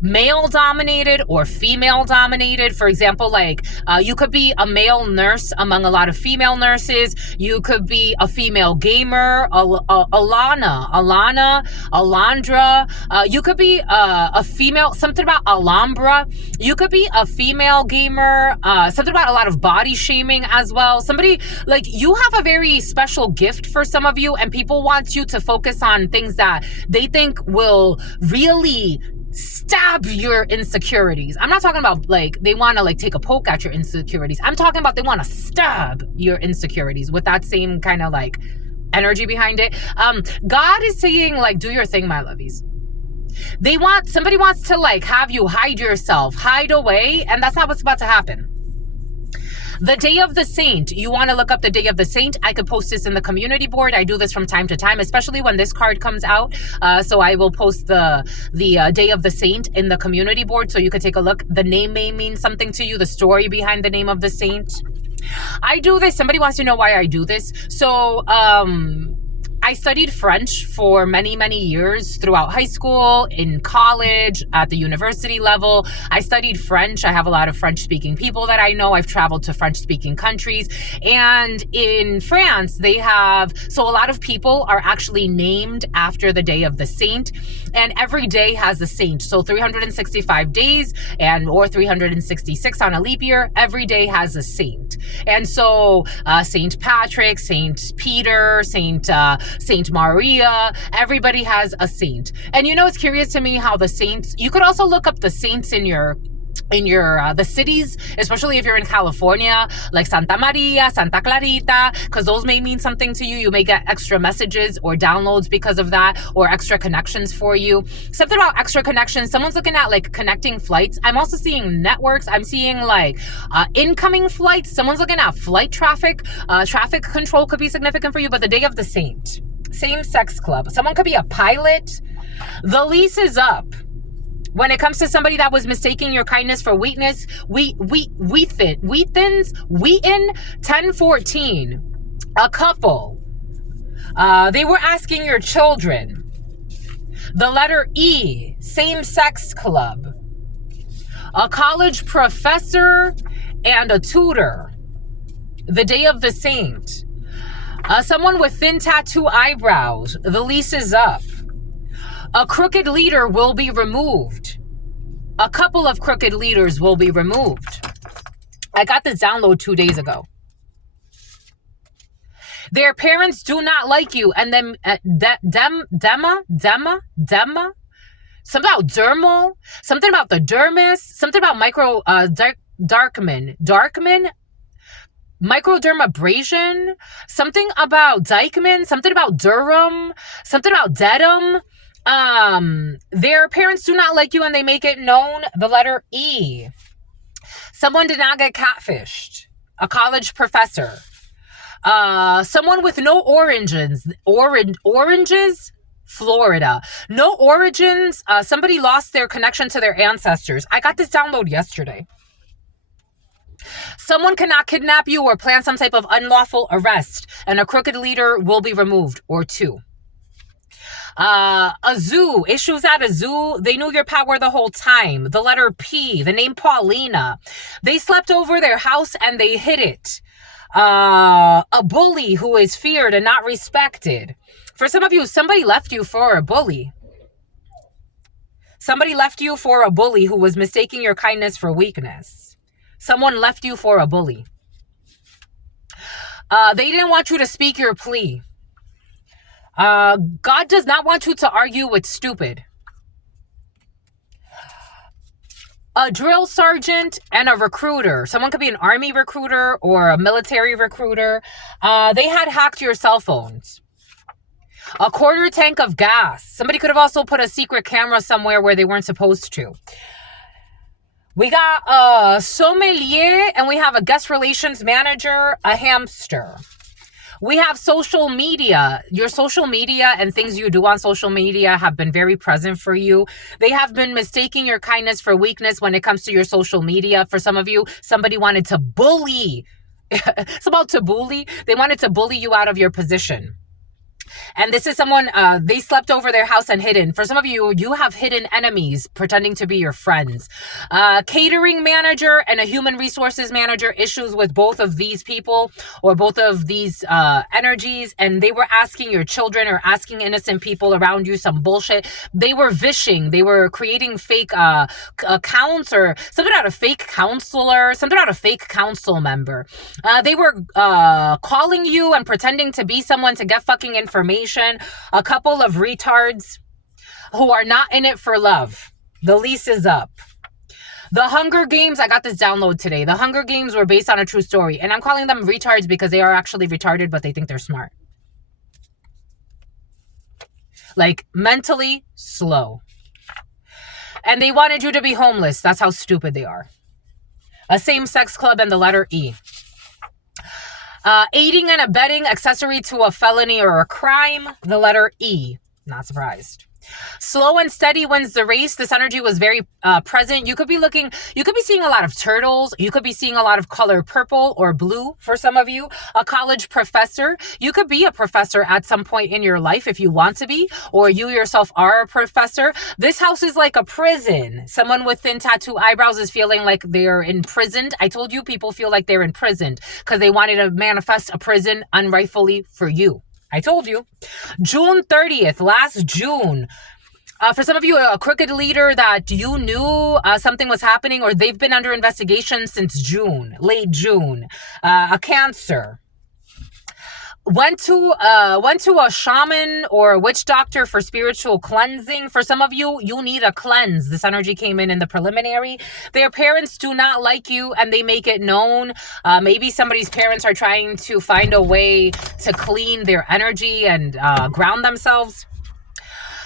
male dominated or female dominated. For example, like you could be a male nurse among a lot of female nurses. You could be a female gamer, Alondra. You could be a female, something about Alhambra. You could be a female gamer, something about a lot of body shaming as well. Somebody, like, you have a very special gift for some of you, and people want you to focus on things that they think will really stab your insecurities. I'm not talking about like they want to like take a poke at your insecurities. I'm talking about they want to stab your insecurities with that same kind of like energy behind it. God is saying like, do your thing, my lovies. Somebody wants to like have you hide yourself, hide away, and that's not what's about to happen. The Day of the Saint. You want to look up the Day of the Saint? I could post this in the community board. I do this from time to time, especially when this card comes out. So I will post the Day of the Saint in the community board so you could take a look. The name may mean something to you, the story behind the name of the saint. I do this. Somebody wants to know why I do this. So, I studied French for many, many years throughout high school, in college, at the university level. I studied French. I have a lot of French-speaking people that I know. I've traveled to French-speaking countries. And in France, so a lot of people are actually named after the Day of the Saint. And every day has a saint. So 365 days or 366 on a leap year, every day has a saint. And so Saint Patrick, Saint Peter, Saint Maria, everybody has a saint. And you know, it's curious to me how the saints, you could also look up the saints in your the cities, especially if you're in California, like Santa Maria, Santa Clarita, because those may mean something to you. You may get extra messages or downloads because of that, or extra connections for you. Something about extra connections. Someone's looking at like connecting flights. I'm also seeing networks. I'm seeing like incoming flights. Someone's looking at flight traffic. Traffic control could be significant for you, but the Day of the Saint. Same-sex club. Someone could be a pilot. The lease is up. When it comes to somebody that was mistaking your kindness for weakness, Wheaton 1014, a couple. They were asking your children. The letter E, same-sex club. A college professor and a tutor. The Day of the Saint. Someone with thin tattoo eyebrows. The lease is up. A crooked leader will be removed. A couple of crooked leaders will be removed. I got this download 2 days ago. Their parents do not like you, and then something about dermal, something about the dermis, something about Darkman, microdermabrasion, something about Dykeman, something about Durham, something about Dedham. Their parents do not like you and they make it known. The letter E. Someone did not get catfished. A college professor. Someone with no origins. Oranges? Florida. No origins. Somebody lost their connection to their ancestors. I got this download yesterday. Someone cannot kidnap you or plan some type of unlawful arrest, and a crooked leader will be removed, or two. A zoo, issues at a zoo. They knew your power the whole time. The letter P, the name Paulina. They slept over their house and they hid it. A bully who is feared and not respected. For some of you, somebody left you for a bully. Somebody left you for a bully who was mistaking your kindness for weakness. Someone left you for a bully. They didn't want you to speak your plea. God does not want you to argue with stupid. A drill sergeant and a recruiter. Someone could be an army recruiter or a military recruiter. They had hacked your cell phones. A quarter tank of gas. Somebody could have also put a secret camera somewhere where they weren't supposed to. We got a sommelier and we have a guest relations manager, a hamster. We have social media. Your social media and things you do on social media have been very present for you. They have been mistaking your kindness for weakness when it comes to your social media. For some of you, somebody wanted to bully. It's about to bully. They wanted to bully you out of your position. And this is someone, they slept over their house and hidden. For some of you, you have hidden enemies pretending to be your friends. Catering manager and a human resources manager, issues with both of these people or both of these energies. And they were asking your children or asking innocent people around you some bullshit. They were vishing. They were creating fake accounts or something about a fake counselor, something about a fake council member. They were calling you and pretending to be someone to get fucking information. A couple of retards who are not in it for love. The lease is up. The Hunger Games, I got this download today. The Hunger Games were based on a true story. And I'm calling them retards because they are actually retarded, but they think they're smart. Like, mentally slow. And they wanted you to be homeless. That's how stupid they are. A same-sex club and the letter E. Aiding and abetting, accessory to a felony or a crime, the letter E. Not surprised. Slow and steady wins the race. This energy was very present. You could be seeing a lot of turtles. You could be seeing a lot of color purple or blue for some of you. A college professor. You could be a professor at some point in your life if you want to be, or you yourself are a professor. This house is like a prison. Someone with thin tattoo eyebrows is feeling like they're imprisoned. I told you people feel like they're imprisoned because they wanted to manifest a prison unrightfully for you. I told you. June 30th, last June. For some of you, a crooked leader that you knew something was happening, or they've been under investigation since June, late June. A Cancer. Went to a shaman or a witch doctor for spiritual cleansing. For some of you, you need a cleanse. This energy came in the preliminary. Their parents do not like you and they make it known. Maybe somebody's parents are trying to find a way to clean their energy and ground themselves.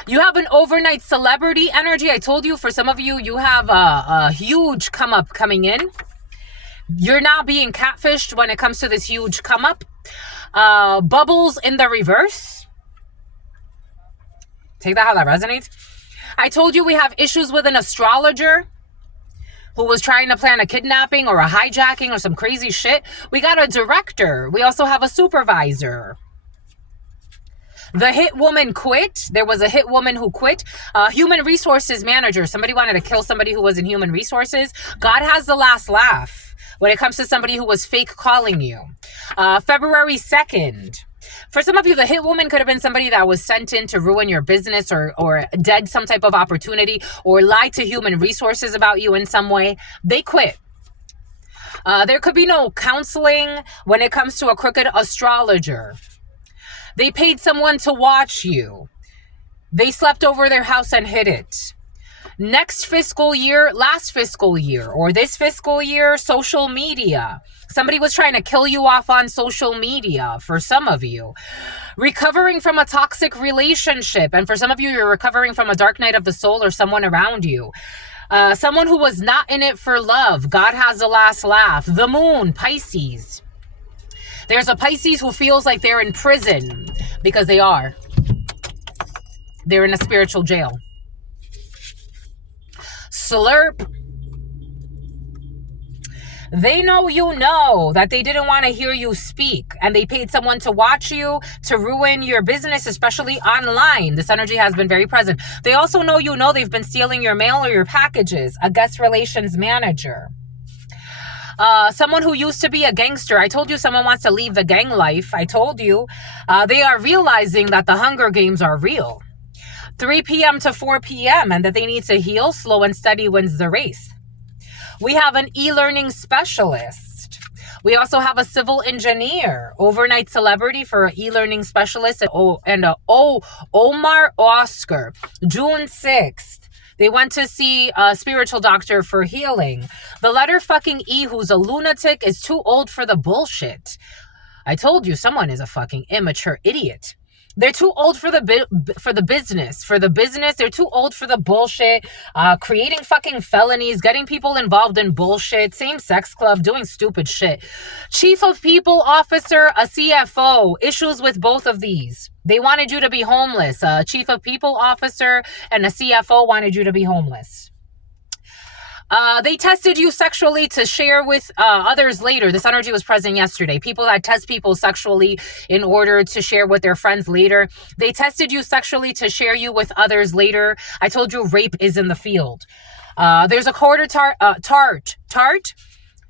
You have an overnight celebrity energy. I told you, for some of you, you have a huge come up coming in. You're not being catfished when it comes to this huge come up. Bubbles in the reverse. Take that how that resonates. I told you we have issues with an astrologer who was trying to plan a kidnapping or a hijacking or some crazy shit. We got a director. We also have a supervisor. The hit woman quit. There was a hit woman who quit. Human resources manager. Somebody wanted to kill somebody who was in human resources. God has the last laugh when it comes to somebody who was fake calling you. February 2nd. For some of you, the hit woman could have been somebody that was sent in to ruin your business or dead some type of opportunity or lie to human resources about you in some way. They quit. There could be no counseling when it comes to a crooked astrologer. They paid someone to watch you. They slept over their house and hid it. Next fiscal year, last fiscal year, or this fiscal year, social media. Somebody was trying to kill you off on social media for some of you. Recovering from a toxic relationship. And for some of you, you're recovering from a dark night of the soul or someone around you. Someone who was not in it for love. God has the last laugh. The moon, Pisces. There's a Pisces who feels like they're in prison because they are. They're in a spiritual jail. Slurp. They know you know that they didn't want to hear you speak and they paid someone to watch you to ruin your business, especially online. This energy has been very present. They also know you know they've been stealing your mail or your packages. A guest relations manager. Someone who used to be a gangster. I told you someone wants to leave the gang life. I told you. They are realizing that the Hunger Games are real. 3 p.m. to 4 p.m. and that they need to heal. Slow and steady wins the race. We have an e-learning specialist. We also have a civil engineer. Overnight celebrity for an e-learning specialist and Omar Oscar. June 6th. They went to see a spiritual doctor for healing. The letter fucking E, who's a lunatic, is too old for the bullshit. I told you someone is a fucking immature idiot. They're too old for the business. For the business, they're too old for the bullshit. Creating fucking felonies, getting people involved in bullshit, same-sex club, doing stupid shit. Chief of People Officer, a CFO. Issues with both of these. They wanted you to be homeless. A Chief of People Officer and a CFO wanted you to be homeless. They tested you sexually to share with others later. This energy was present yesterday. People that test people sexually in order to share with their friends later. They tested you sexually to share you with others later. I told you rape is in the field. There's a quarter tart.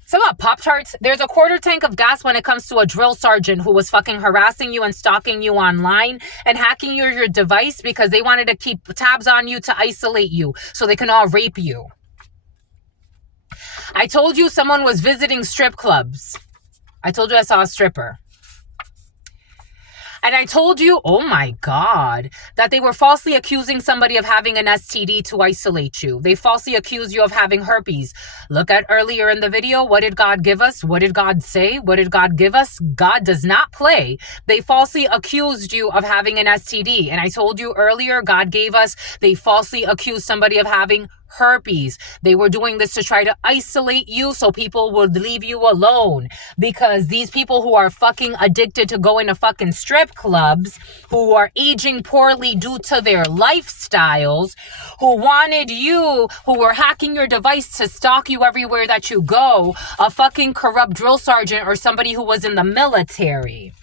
Some about Pop-Tarts. There's a quarter tank of gas when it comes to a drill sergeant who was fucking harassing you and stalking you online and hacking your device because they wanted to keep tabs on you to isolate you so they can all rape you. I told you someone was visiting strip clubs. I told you I saw a stripper. And I told you, oh my God, that they were falsely accusing somebody of having an STD to isolate you. They falsely accused you of having herpes. Look at earlier in the video. What did God give us? What did God say? What did God give us? God does not play. They falsely accused you of having an STD. And I told you earlier, God gave us, they falsely accused somebody of having herpes. They were doing this to try to isolate you so people would leave you alone, because these people who are fucking addicted to going to fucking strip clubs, who are aging poorly due to their lifestyles, who wanted you, who were hacking your device to stalk you everywhere that you go, a fucking corrupt drill sergeant or somebody who was in the military,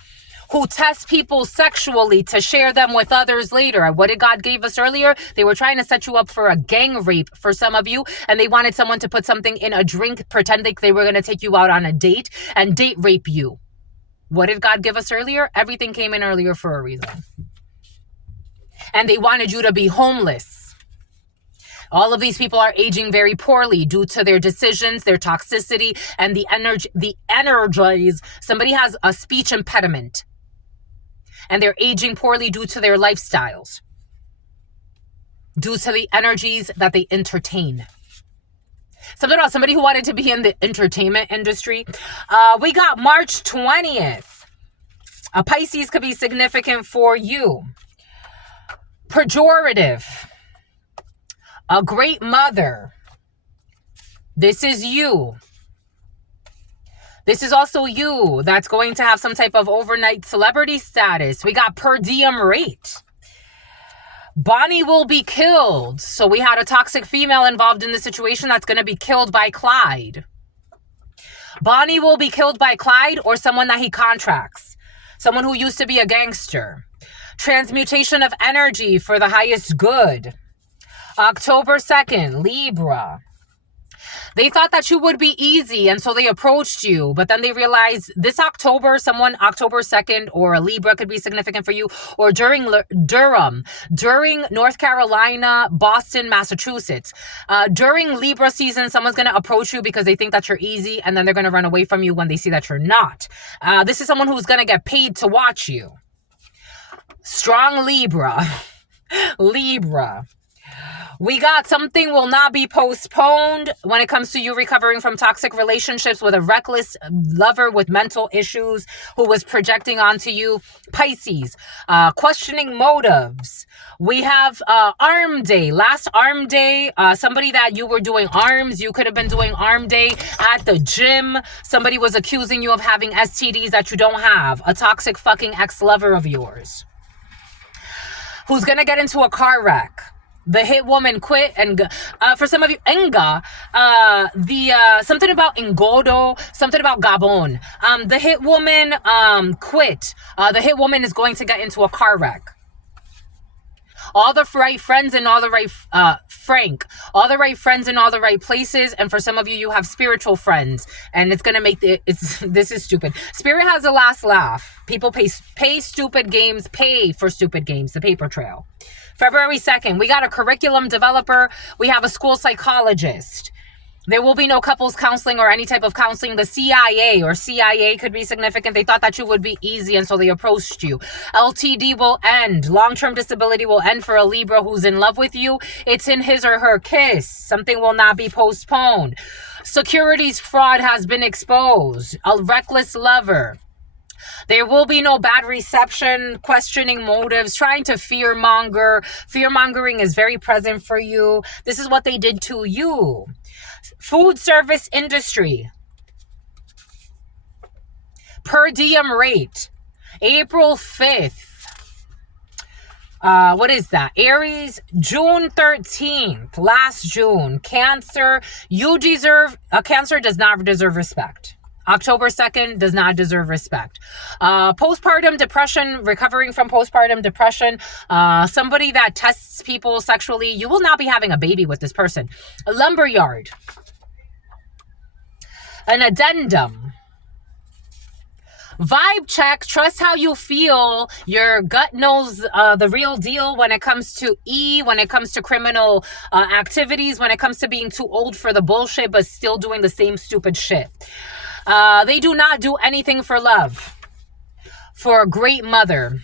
who test people sexually to share them with others later. What did God give us earlier? They were trying to set you up for a gang rape for some of you, and they wanted someone to put something in a drink, pretending they were going to take you out on a date and date rape you. What did God give us earlier? Everything came in earlier for a reason. And they wanted you to be homeless. All of these people are aging very poorly due to their decisions, their toxicity, and the energies. Somebody has a speech impediment, and they're aging poorly due to their lifestyles, due to the energies that they entertain. Something about somebody who wanted to be in the entertainment industry. We got March 20th. A Pisces could be significant for you. Pejorative. A great mother. This is you. This is also you that's going to have some type of overnight celebrity status. We got per diem rate. Bonnie will be killed. So we had a toxic female involved in the situation that's going to be killed by Clyde. Bonnie will be killed by Clyde or someone that he contracts. Someone who used to be a gangster. Transmutation of energy for the highest good. October 2nd, Libra. They thought that you would be easy, and so they approached you. But then they realized this October, someone October 2nd or a Libra could be significant for you. Or during Durham, during North Carolina, Boston, Massachusetts. During Libra season, someone's going to approach you because they think that you're easy, and then they're going to run away from you when they see that you're not. This is someone who's going to get paid to watch you. Strong Libra. Libra. We got something will not be postponed when it comes to you recovering from toxic relationships with a reckless lover with mental issues who was projecting onto you. Pisces, questioning motives. We have arm day, last arm day. Somebody that you were doing arms, you could have been doing arm day at the gym. Somebody was accusing you of having STDs that you don't have. A toxic fucking ex-lover of yours who's going to get into a car wreck. The hit woman quit, and for some of you, Enga, something about Ngodo, something about Gabon. The hit woman quit. The hit woman is going to get into a car wreck. All the right friends and all the right, all the right friends in all the right places. And for some of you, you have spiritual friends, and it's going to make this is stupid. Spirit has a last laugh. People pay stupid games, pay for stupid games, the paper trail. February 2nd, we got a curriculum developer. We have a school psychologist. There will be no couples counseling or any type of counseling. The CIA could be significant. They thought that you would be easy, and so they approached you. LTD will end. Long-term disability will end for a Libra who's in love with you. It's in his or her kiss. Something will not be postponed. Securities fraud has been exposed. A reckless lover. There will be no bad reception, questioning motives, trying to fearmonger. Fearmongering is very present for you. This is what they did to you. Food service industry. Per diem rate. April 5th. What is that? Aries, June 13th. Last June. Cancer. Cancer does not deserve respect. October 2nd does not deserve respect. Postpartum depression, recovering from postpartum depression. Somebody that tests people sexually. You will not be having a baby with this person. A lumberyard. An addendum. Vibe check. Trust how you feel. Your gut knows the real deal when it comes to when it comes to criminal activities, when it comes to being too old for the bullshit but still doing the same stupid shit. They do not do anything for love. for a great mother.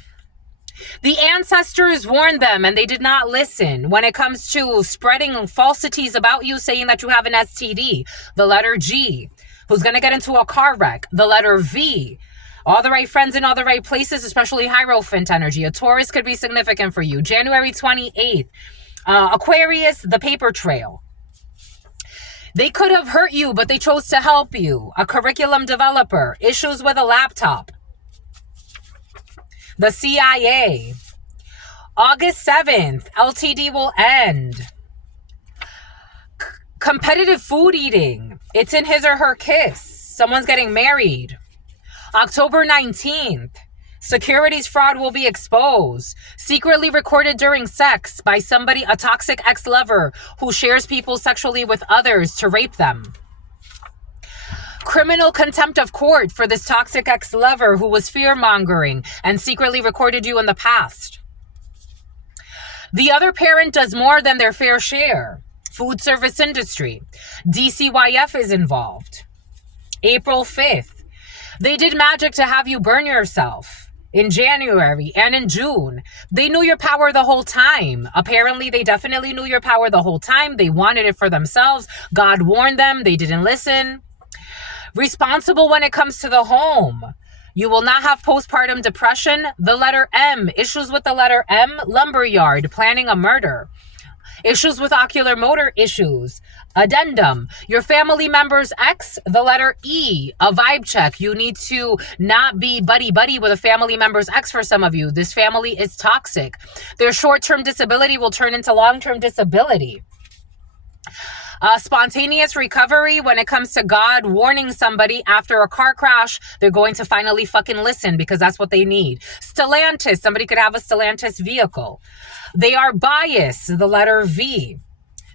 The ancestors warned them and they did not listen when it comes to spreading falsities about you, saying that you have an STD. The letter G. Who's going to get into a car wreck? The letter V. All the right friends in all the right places, especially Hierophant energy. A Taurus could be significant for you. January 28th. Aquarius, the paper trail. They could have hurt you, but they chose to help you. A curriculum developer. Issues with a laptop. The CIA. August 7th, LTD will end. Competitive food eating. It's in his or her kiss. Someone's getting married. October 19th, securities fraud will be exposed. Secretly recorded during sex by somebody, a toxic ex-lover who shares people sexually with others to rape them. Criminal contempt of court for this toxic ex-lover who was fear-mongering and secretly recorded you in the past. The other parent does more than their fair share. Food service industry. DCYF is involved. April 5th. They did magic to have you burn yourself. In January and in June. They knew your power the whole time. Apparently, they definitely knew your power the whole time. They wanted it for themselves. God warned them. They didn't listen. Responsible when it comes to the home. You will not have postpartum depression. The letter M. Issues with the letter M. Lumberyard. Planning a murder. Issues with ocular motor issues. Addendum. Your family member's ex. The letter E. A vibe check. You need to not be buddy-buddy with a family member's ex for some of you. This family is toxic. Their short-term disability will turn into long-term disability. Spontaneous recovery when it comes to God warning somebody after a car crash, they're going to finally fucking listen because that's what they need. Stellantis, somebody could have a Stellantis vehicle. They are biased, the letter V.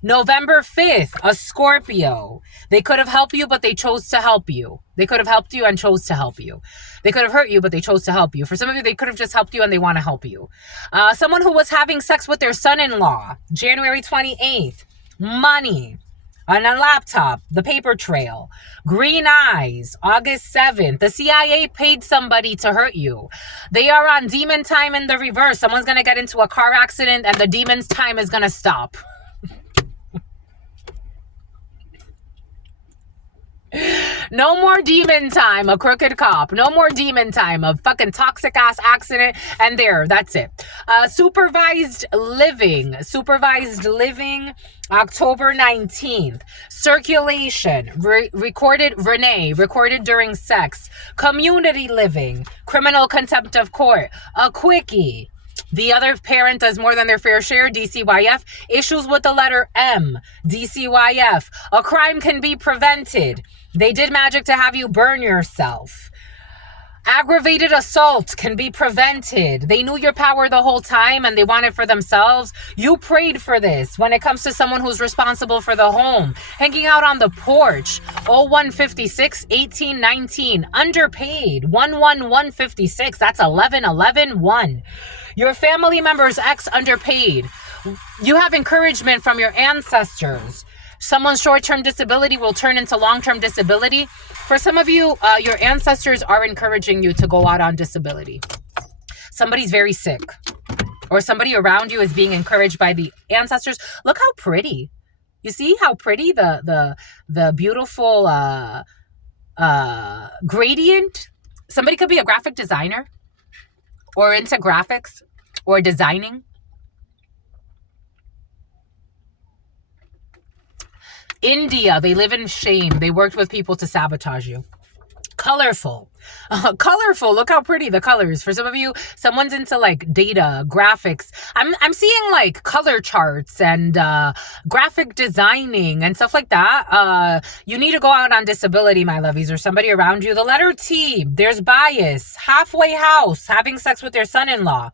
November 5th, a Scorpio. They could have helped you, but they chose to help you. They could have helped you and chose to help you. They could have hurt you, but they chose to help you. For some of you, they could have just helped you and they want to help you. Someone who was having sex with their son-in-law, January 28th. Money. On a laptop, the paper trail. Green eyes, August 7th. The CIA paid somebody to hurt you. They are on demon time in the reverse. Someone's going to get into a car accident and the demon's time is going to stop. No more demon time, a crooked cop. No more demon time, a fucking toxic ass accident. And there, that's it. Supervised living, October 19th. Circulation, recorded during sex. Community living, criminal contempt of court. A quickie. The other parent does more than their fair share, DCYF. Issues with the letter M, DCYF. A crime can be prevented. They did magic to have you burn yourself. Aggravated assault can be prevented. They knew your power the whole time and they want it for themselves. You prayed for this when it comes to someone who's responsible for the home. Hanging out on the porch. 0156 1819. Underpaid. 11156. That's 1111 Your family member's ex underpaid. You have encouragement from your ancestors. Someone's short-term disability will turn into long-term disability. For some of you, your ancestors are encouraging you to go out on disability. Somebody's very sick. Or somebody around you is being encouraged by the ancestors. Look how pretty. You see how pretty the beautiful gradient? Somebody could be a graphic designer. Or into graphics. Or designing. India, they live in shame. They worked with people to sabotage you. Colorful. Colorful. Look how pretty the colors. For some of you, someone's into like data, graphics. I'm seeing like color charts and graphic designing and stuff like that. You need to go out on disability, my lovies, or somebody around you. The letter T, there's bias. Halfway house, having sex with their son-in-law.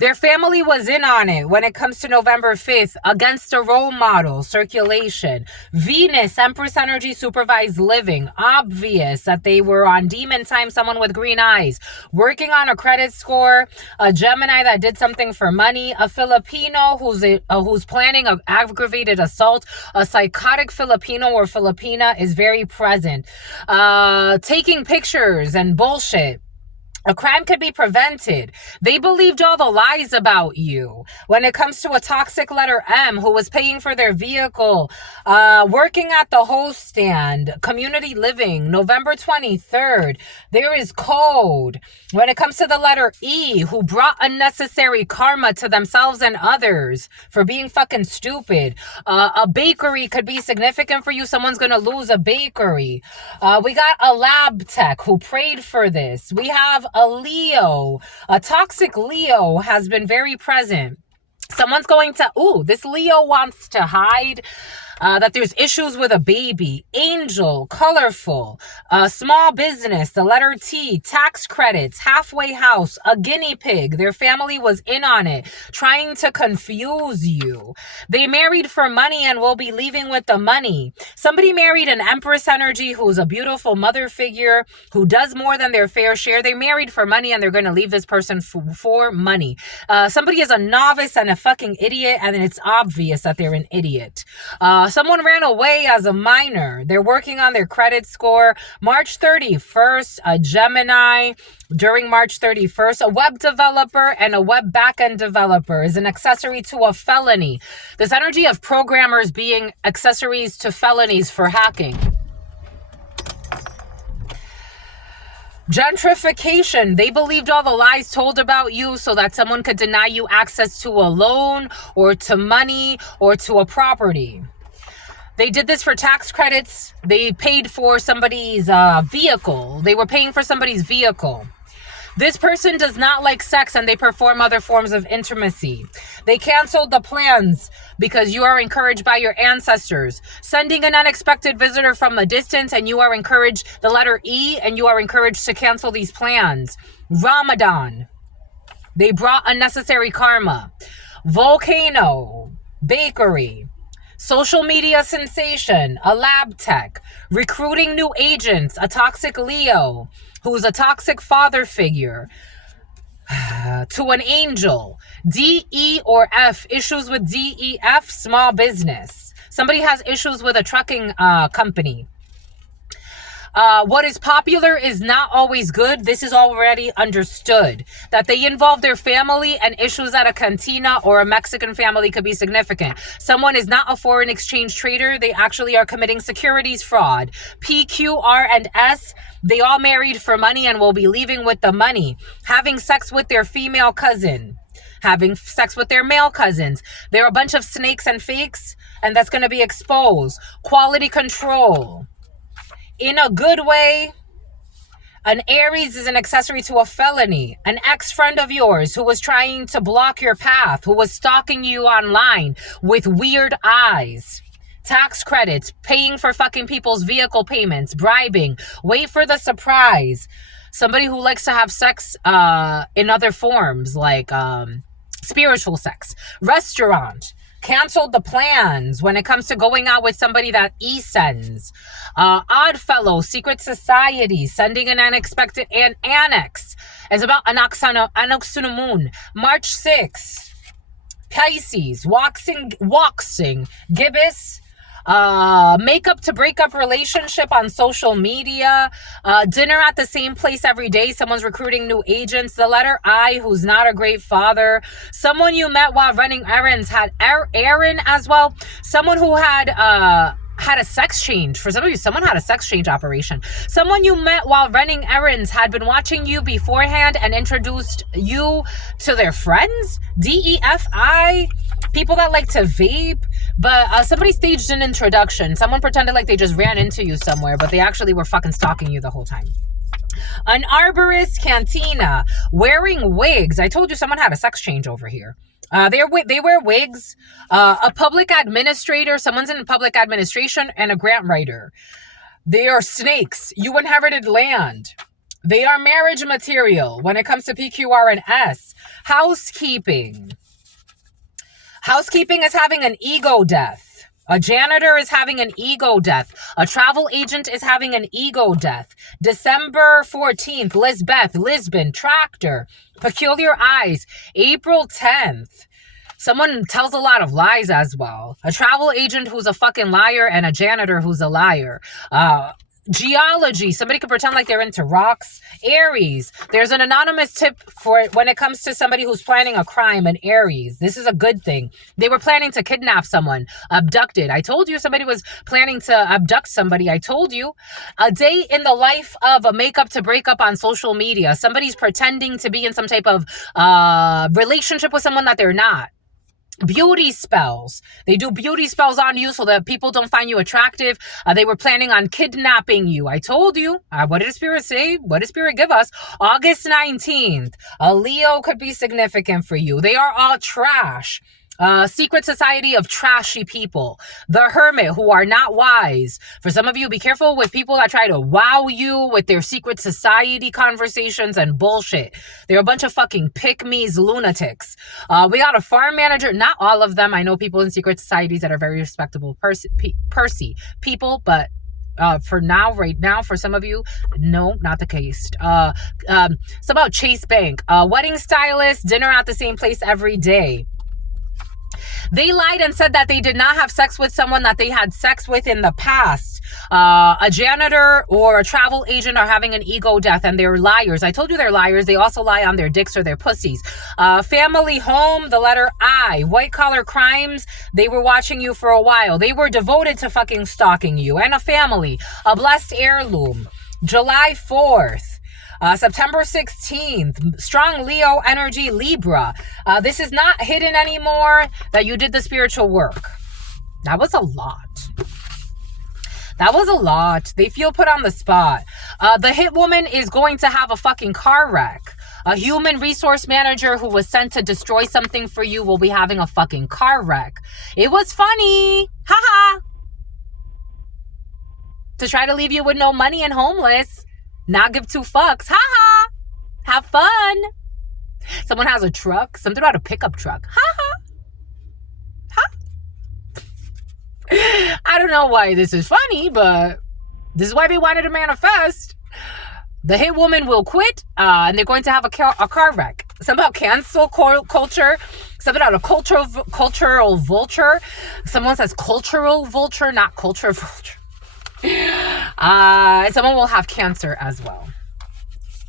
Their family was in on it when it comes to November 5th. Against a role model, circulation. Venus, Empress energy, supervised living. Obvious that they were on demon time, someone with green eyes. Working on a credit score. A Gemini that did something for money. A Filipino who's planning an aggravated assault. A psychotic Filipino or Filipina is very present. Taking pictures and bullshit. A crime could be prevented. They believed all the lies about you. When it comes to a toxic letter M who was paying for their vehicle, working at the host stand, community living, November 23rd, there is code. When it comes to the letter E, who brought unnecessary karma to themselves and others for being fucking stupid. A bakery could be significant for you. Someone's going to lose a bakery. We got a lab tech who prayed for this. We have a Leo. A toxic Leo has been very present. Someone's going to, this Leo wants to hide that there's issues with a baby. Angel, colorful, small business, the letter T, tax credits, halfway house, a guinea pig. Their family was in on it, trying to confuse you. They married for money and will be leaving with the money. Somebody married an Empress energy who's a beautiful mother figure who does more than their fair share. They married for money and they're going to leave this person for money. Somebody is a novice and a fucking idiot, and it's obvious that they're an idiot. Someone ran away as a minor. They're working on their credit score. March 31st, a Gemini. During March 31st, a web developer and a web backend developer is an accessory to a felony. This energy of programmers being accessories to felonies for hacking. Gentrification. They believed all the lies told about you so that someone could deny you access to a loan or to money or to a property. They did this for tax credits. They paid for somebody's vehicle. They were paying for somebody's vehicle. This person does not like sex and they perform other forms of intimacy. They canceled the plans because you are encouraged by your ancestors. Sending an unexpected visitor from a distance and you are encouraged, the letter E, and you are encouraged to cancel these plans. Ramadan. They brought unnecessary karma. Volcano. Bakery. Social media sensation, a lab tech, recruiting new agents, a toxic Leo, who's a toxic father figure, to an angel, D, E, or F, issues with D, E, F, small business. Somebody has issues with a trucking company. What is popular is not always good. This is already understood. That they involve their family and issues at a cantina or a Mexican family could be significant. Someone is not a foreign exchange trader. They actually are committing securities fraud. P, Q, R, and S, they all married for money and will be leaving with the money. Having sex with their female cousin. Having sex with their male cousins. They're a bunch of snakes and fakes, and that's going to be exposed. Quality control. In a good way, an Aries is an accessory to a felony. An ex-friend of yours who was trying to block your path, who was stalking you online with weird eyes. Tax credits, paying for fucking people's vehicle payments, bribing, wait for the surprise. Somebody who likes to have sex in other forms, like spiritual sex. Restaurant. Canceled the plans when it comes to going out with somebody that E sends. Oddfellow, secret society, sending an unexpected annex. It's about Anaxunamun. March 6th. Pisces, waxing, gibbous. Makeup to break up relationship on social media, dinner at the same place every day, someone's recruiting new agents, the letter I, who's not a great father, someone you met while running errands had Aaron as well, someone who had a sex change. For some of you, someone had a sex change operation. Someone you met while running errands had been watching you beforehand and introduced you to their friends. DEFI, people that like to vape, but somebody staged an introduction. Someone pretended like they just ran into you somewhere, but they actually were fucking stalking you the whole time. An arborist, cantina, wearing wigs. I told you someone had a sex change over here. They wear wigs. A public administrator, someone's in public administration, and a grant writer. They are snakes. You inherited land. They are marriage material when it comes to PQR and S. Housekeeping. Housekeeping is having an ego death. A janitor is having an ego death. A travel agent is having an ego death. December 14th, Lisbon, tractor, peculiar eyes. April 10th, someone tells a lot of lies as well. A travel agent who's a fucking liar and a janitor who's a liar. Geology. Somebody could pretend like they're into rocks. Aries. There's an anonymous tip for it when it comes to somebody who's planning a crime. An Aries. This is a good thing. They were planning to kidnap someone. Abducted. I told you somebody was planning to abduct somebody. I told you. A day in the life of a makeup to break up on social media. Somebody's pretending to be in some type of relationship with someone that they're not. Beauty spells. They do beauty spells on you so that people don't find you attractive. They were planning on kidnapping you. I told you. What did Spirit say? What did Spirit give us? August 19th. A Leo could be significant for you. They are all trash. Secret society of trashy people. The Hermit, who are not wise. For some of you, be careful with people that try to wow you with their secret society conversations and bullshit. They're a bunch of fucking pick-me's lunatics. We got a farm manager. Not all of them. I know people in secret societies that are very respectable people, but for now, right now, for some of you, no, not the case. It's about Chase Bank. Wedding stylist, dinner at the same place every day. They lied and said that they did not have sex with someone that they had sex with in the past. A janitor or a travel agent are having an ego death, and they're liars. I told you they're liars. They also lie on their dicks or their pussies. Family home, the letter I. White collar crimes, they were watching you for a while. They were devoted to fucking stalking you. And a family. A blessed heirloom. July 4th. September 16th, strong Leo energy, Libra. This is not hidden anymore that you did the spiritual work. That was a lot. That was a lot. They feel put on the spot. The hit woman is going to have a fucking car wreck. A human resource manager who was sent to destroy something for you will be having a fucking car wreck. It was funny. Haha. To try to leave you with no money and homeless. Not give two fucks. Ha-ha. Have fun. Someone has a truck. Something about a pickup truck. Ha-ha. Ha. I don't know why this is funny, but this is why they wanted to manifest. The hit woman will quit, and they're going to have a car wreck. Something about cancel culture. Something about a cultural vulture. Someone says cultural vulture, not culture vulture. Someone will have cancer as well.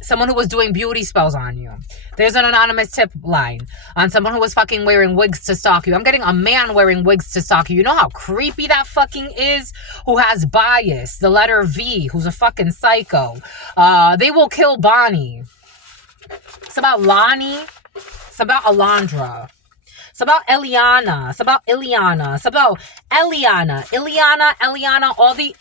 Someone who was doing beauty spells on you. There's an anonymous tip line on someone who was fucking wearing wigs to stalk you. I'm getting a man wearing wigs to stalk you. You know how creepy that fucking is? Who has bias. The letter V, who's a fucking psycho. They will kill Bonnie. It's about Lonnie. It's about Alondra. It's about Eliana. It's about Ileana. It's about Eliana. Eliana. All the,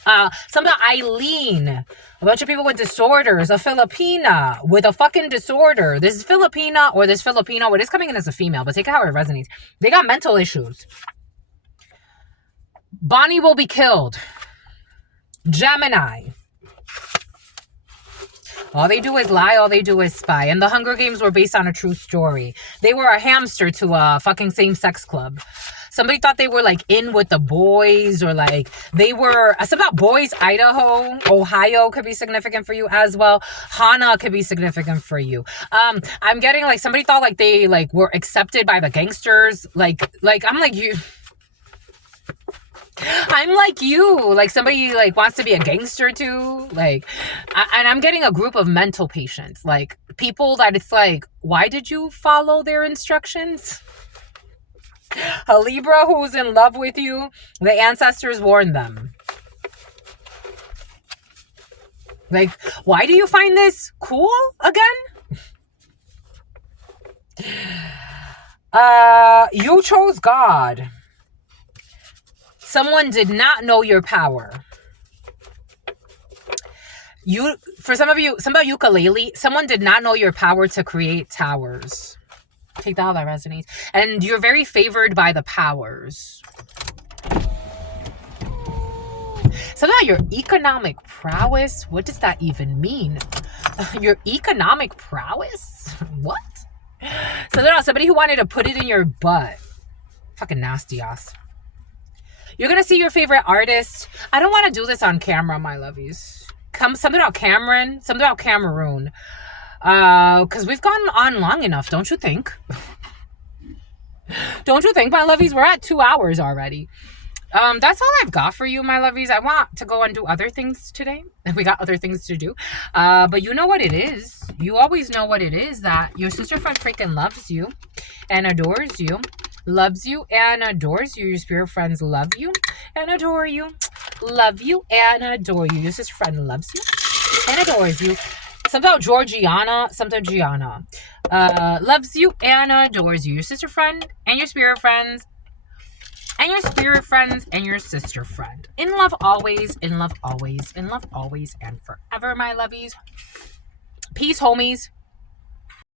some about Eileen. A bunch of people with disorders. A Filipina with a fucking disorder. This is Filipina or this Filipino. It is coming in as a female, but take it how it resonates. They got mental issues. Bonnie will be killed. Gemini. All they do is lie, all they do is spy. And the Hunger Games were based on a true story. They were a hamster to a fucking same-sex club. Somebody thought they were like in with the boys, or like they were, it's about boys. Idaho, Ohio could be significant for you as well. Hana could be significant for you. I'm getting like somebody thought like they like were accepted by the gangsters. Like I'm like you. I'm like you, like somebody like wants to be a gangster too, like, and I'm getting a group of mental patients, like people that it's like, why did you follow their instructions? A Libra who's in love with you, the ancestors warned them. Like, why do you find this cool again? You chose God. Someone did not know your power. For some of you, some about ukulele, someone did not know your power to create towers. Take that how that resonates. And you're very favored by the powers. Something about your economic prowess. What does that even mean? Your economic prowess? What? Something about somebody who wanted to put it in your butt. Fucking nasty ass. You're going to see your favorite artist. I don't want to do this on camera, my lovies. Something about Cameron. Something about Cameroon. Because we've gone on long enough, don't you think? Don't you think, my lovies? We're at 2 hours already. That's all I've got for you, my lovies. I want to go and do other things today. We got other things to do. But you know what it is. You always know what it is, that your sister friend freaking loves you and adores you. Loves you and adores you. Your spirit friends love you and adore you. Love you and adore you. Your sister friend loves you and adores you. Sometimes Georgiana, sometimes Gianna. Loves you and adores you. Your sister friend and your spirit friends and your spirit friends and your sister friend. In love always, in love always, in love always and forever, my lovies. Peace, homies.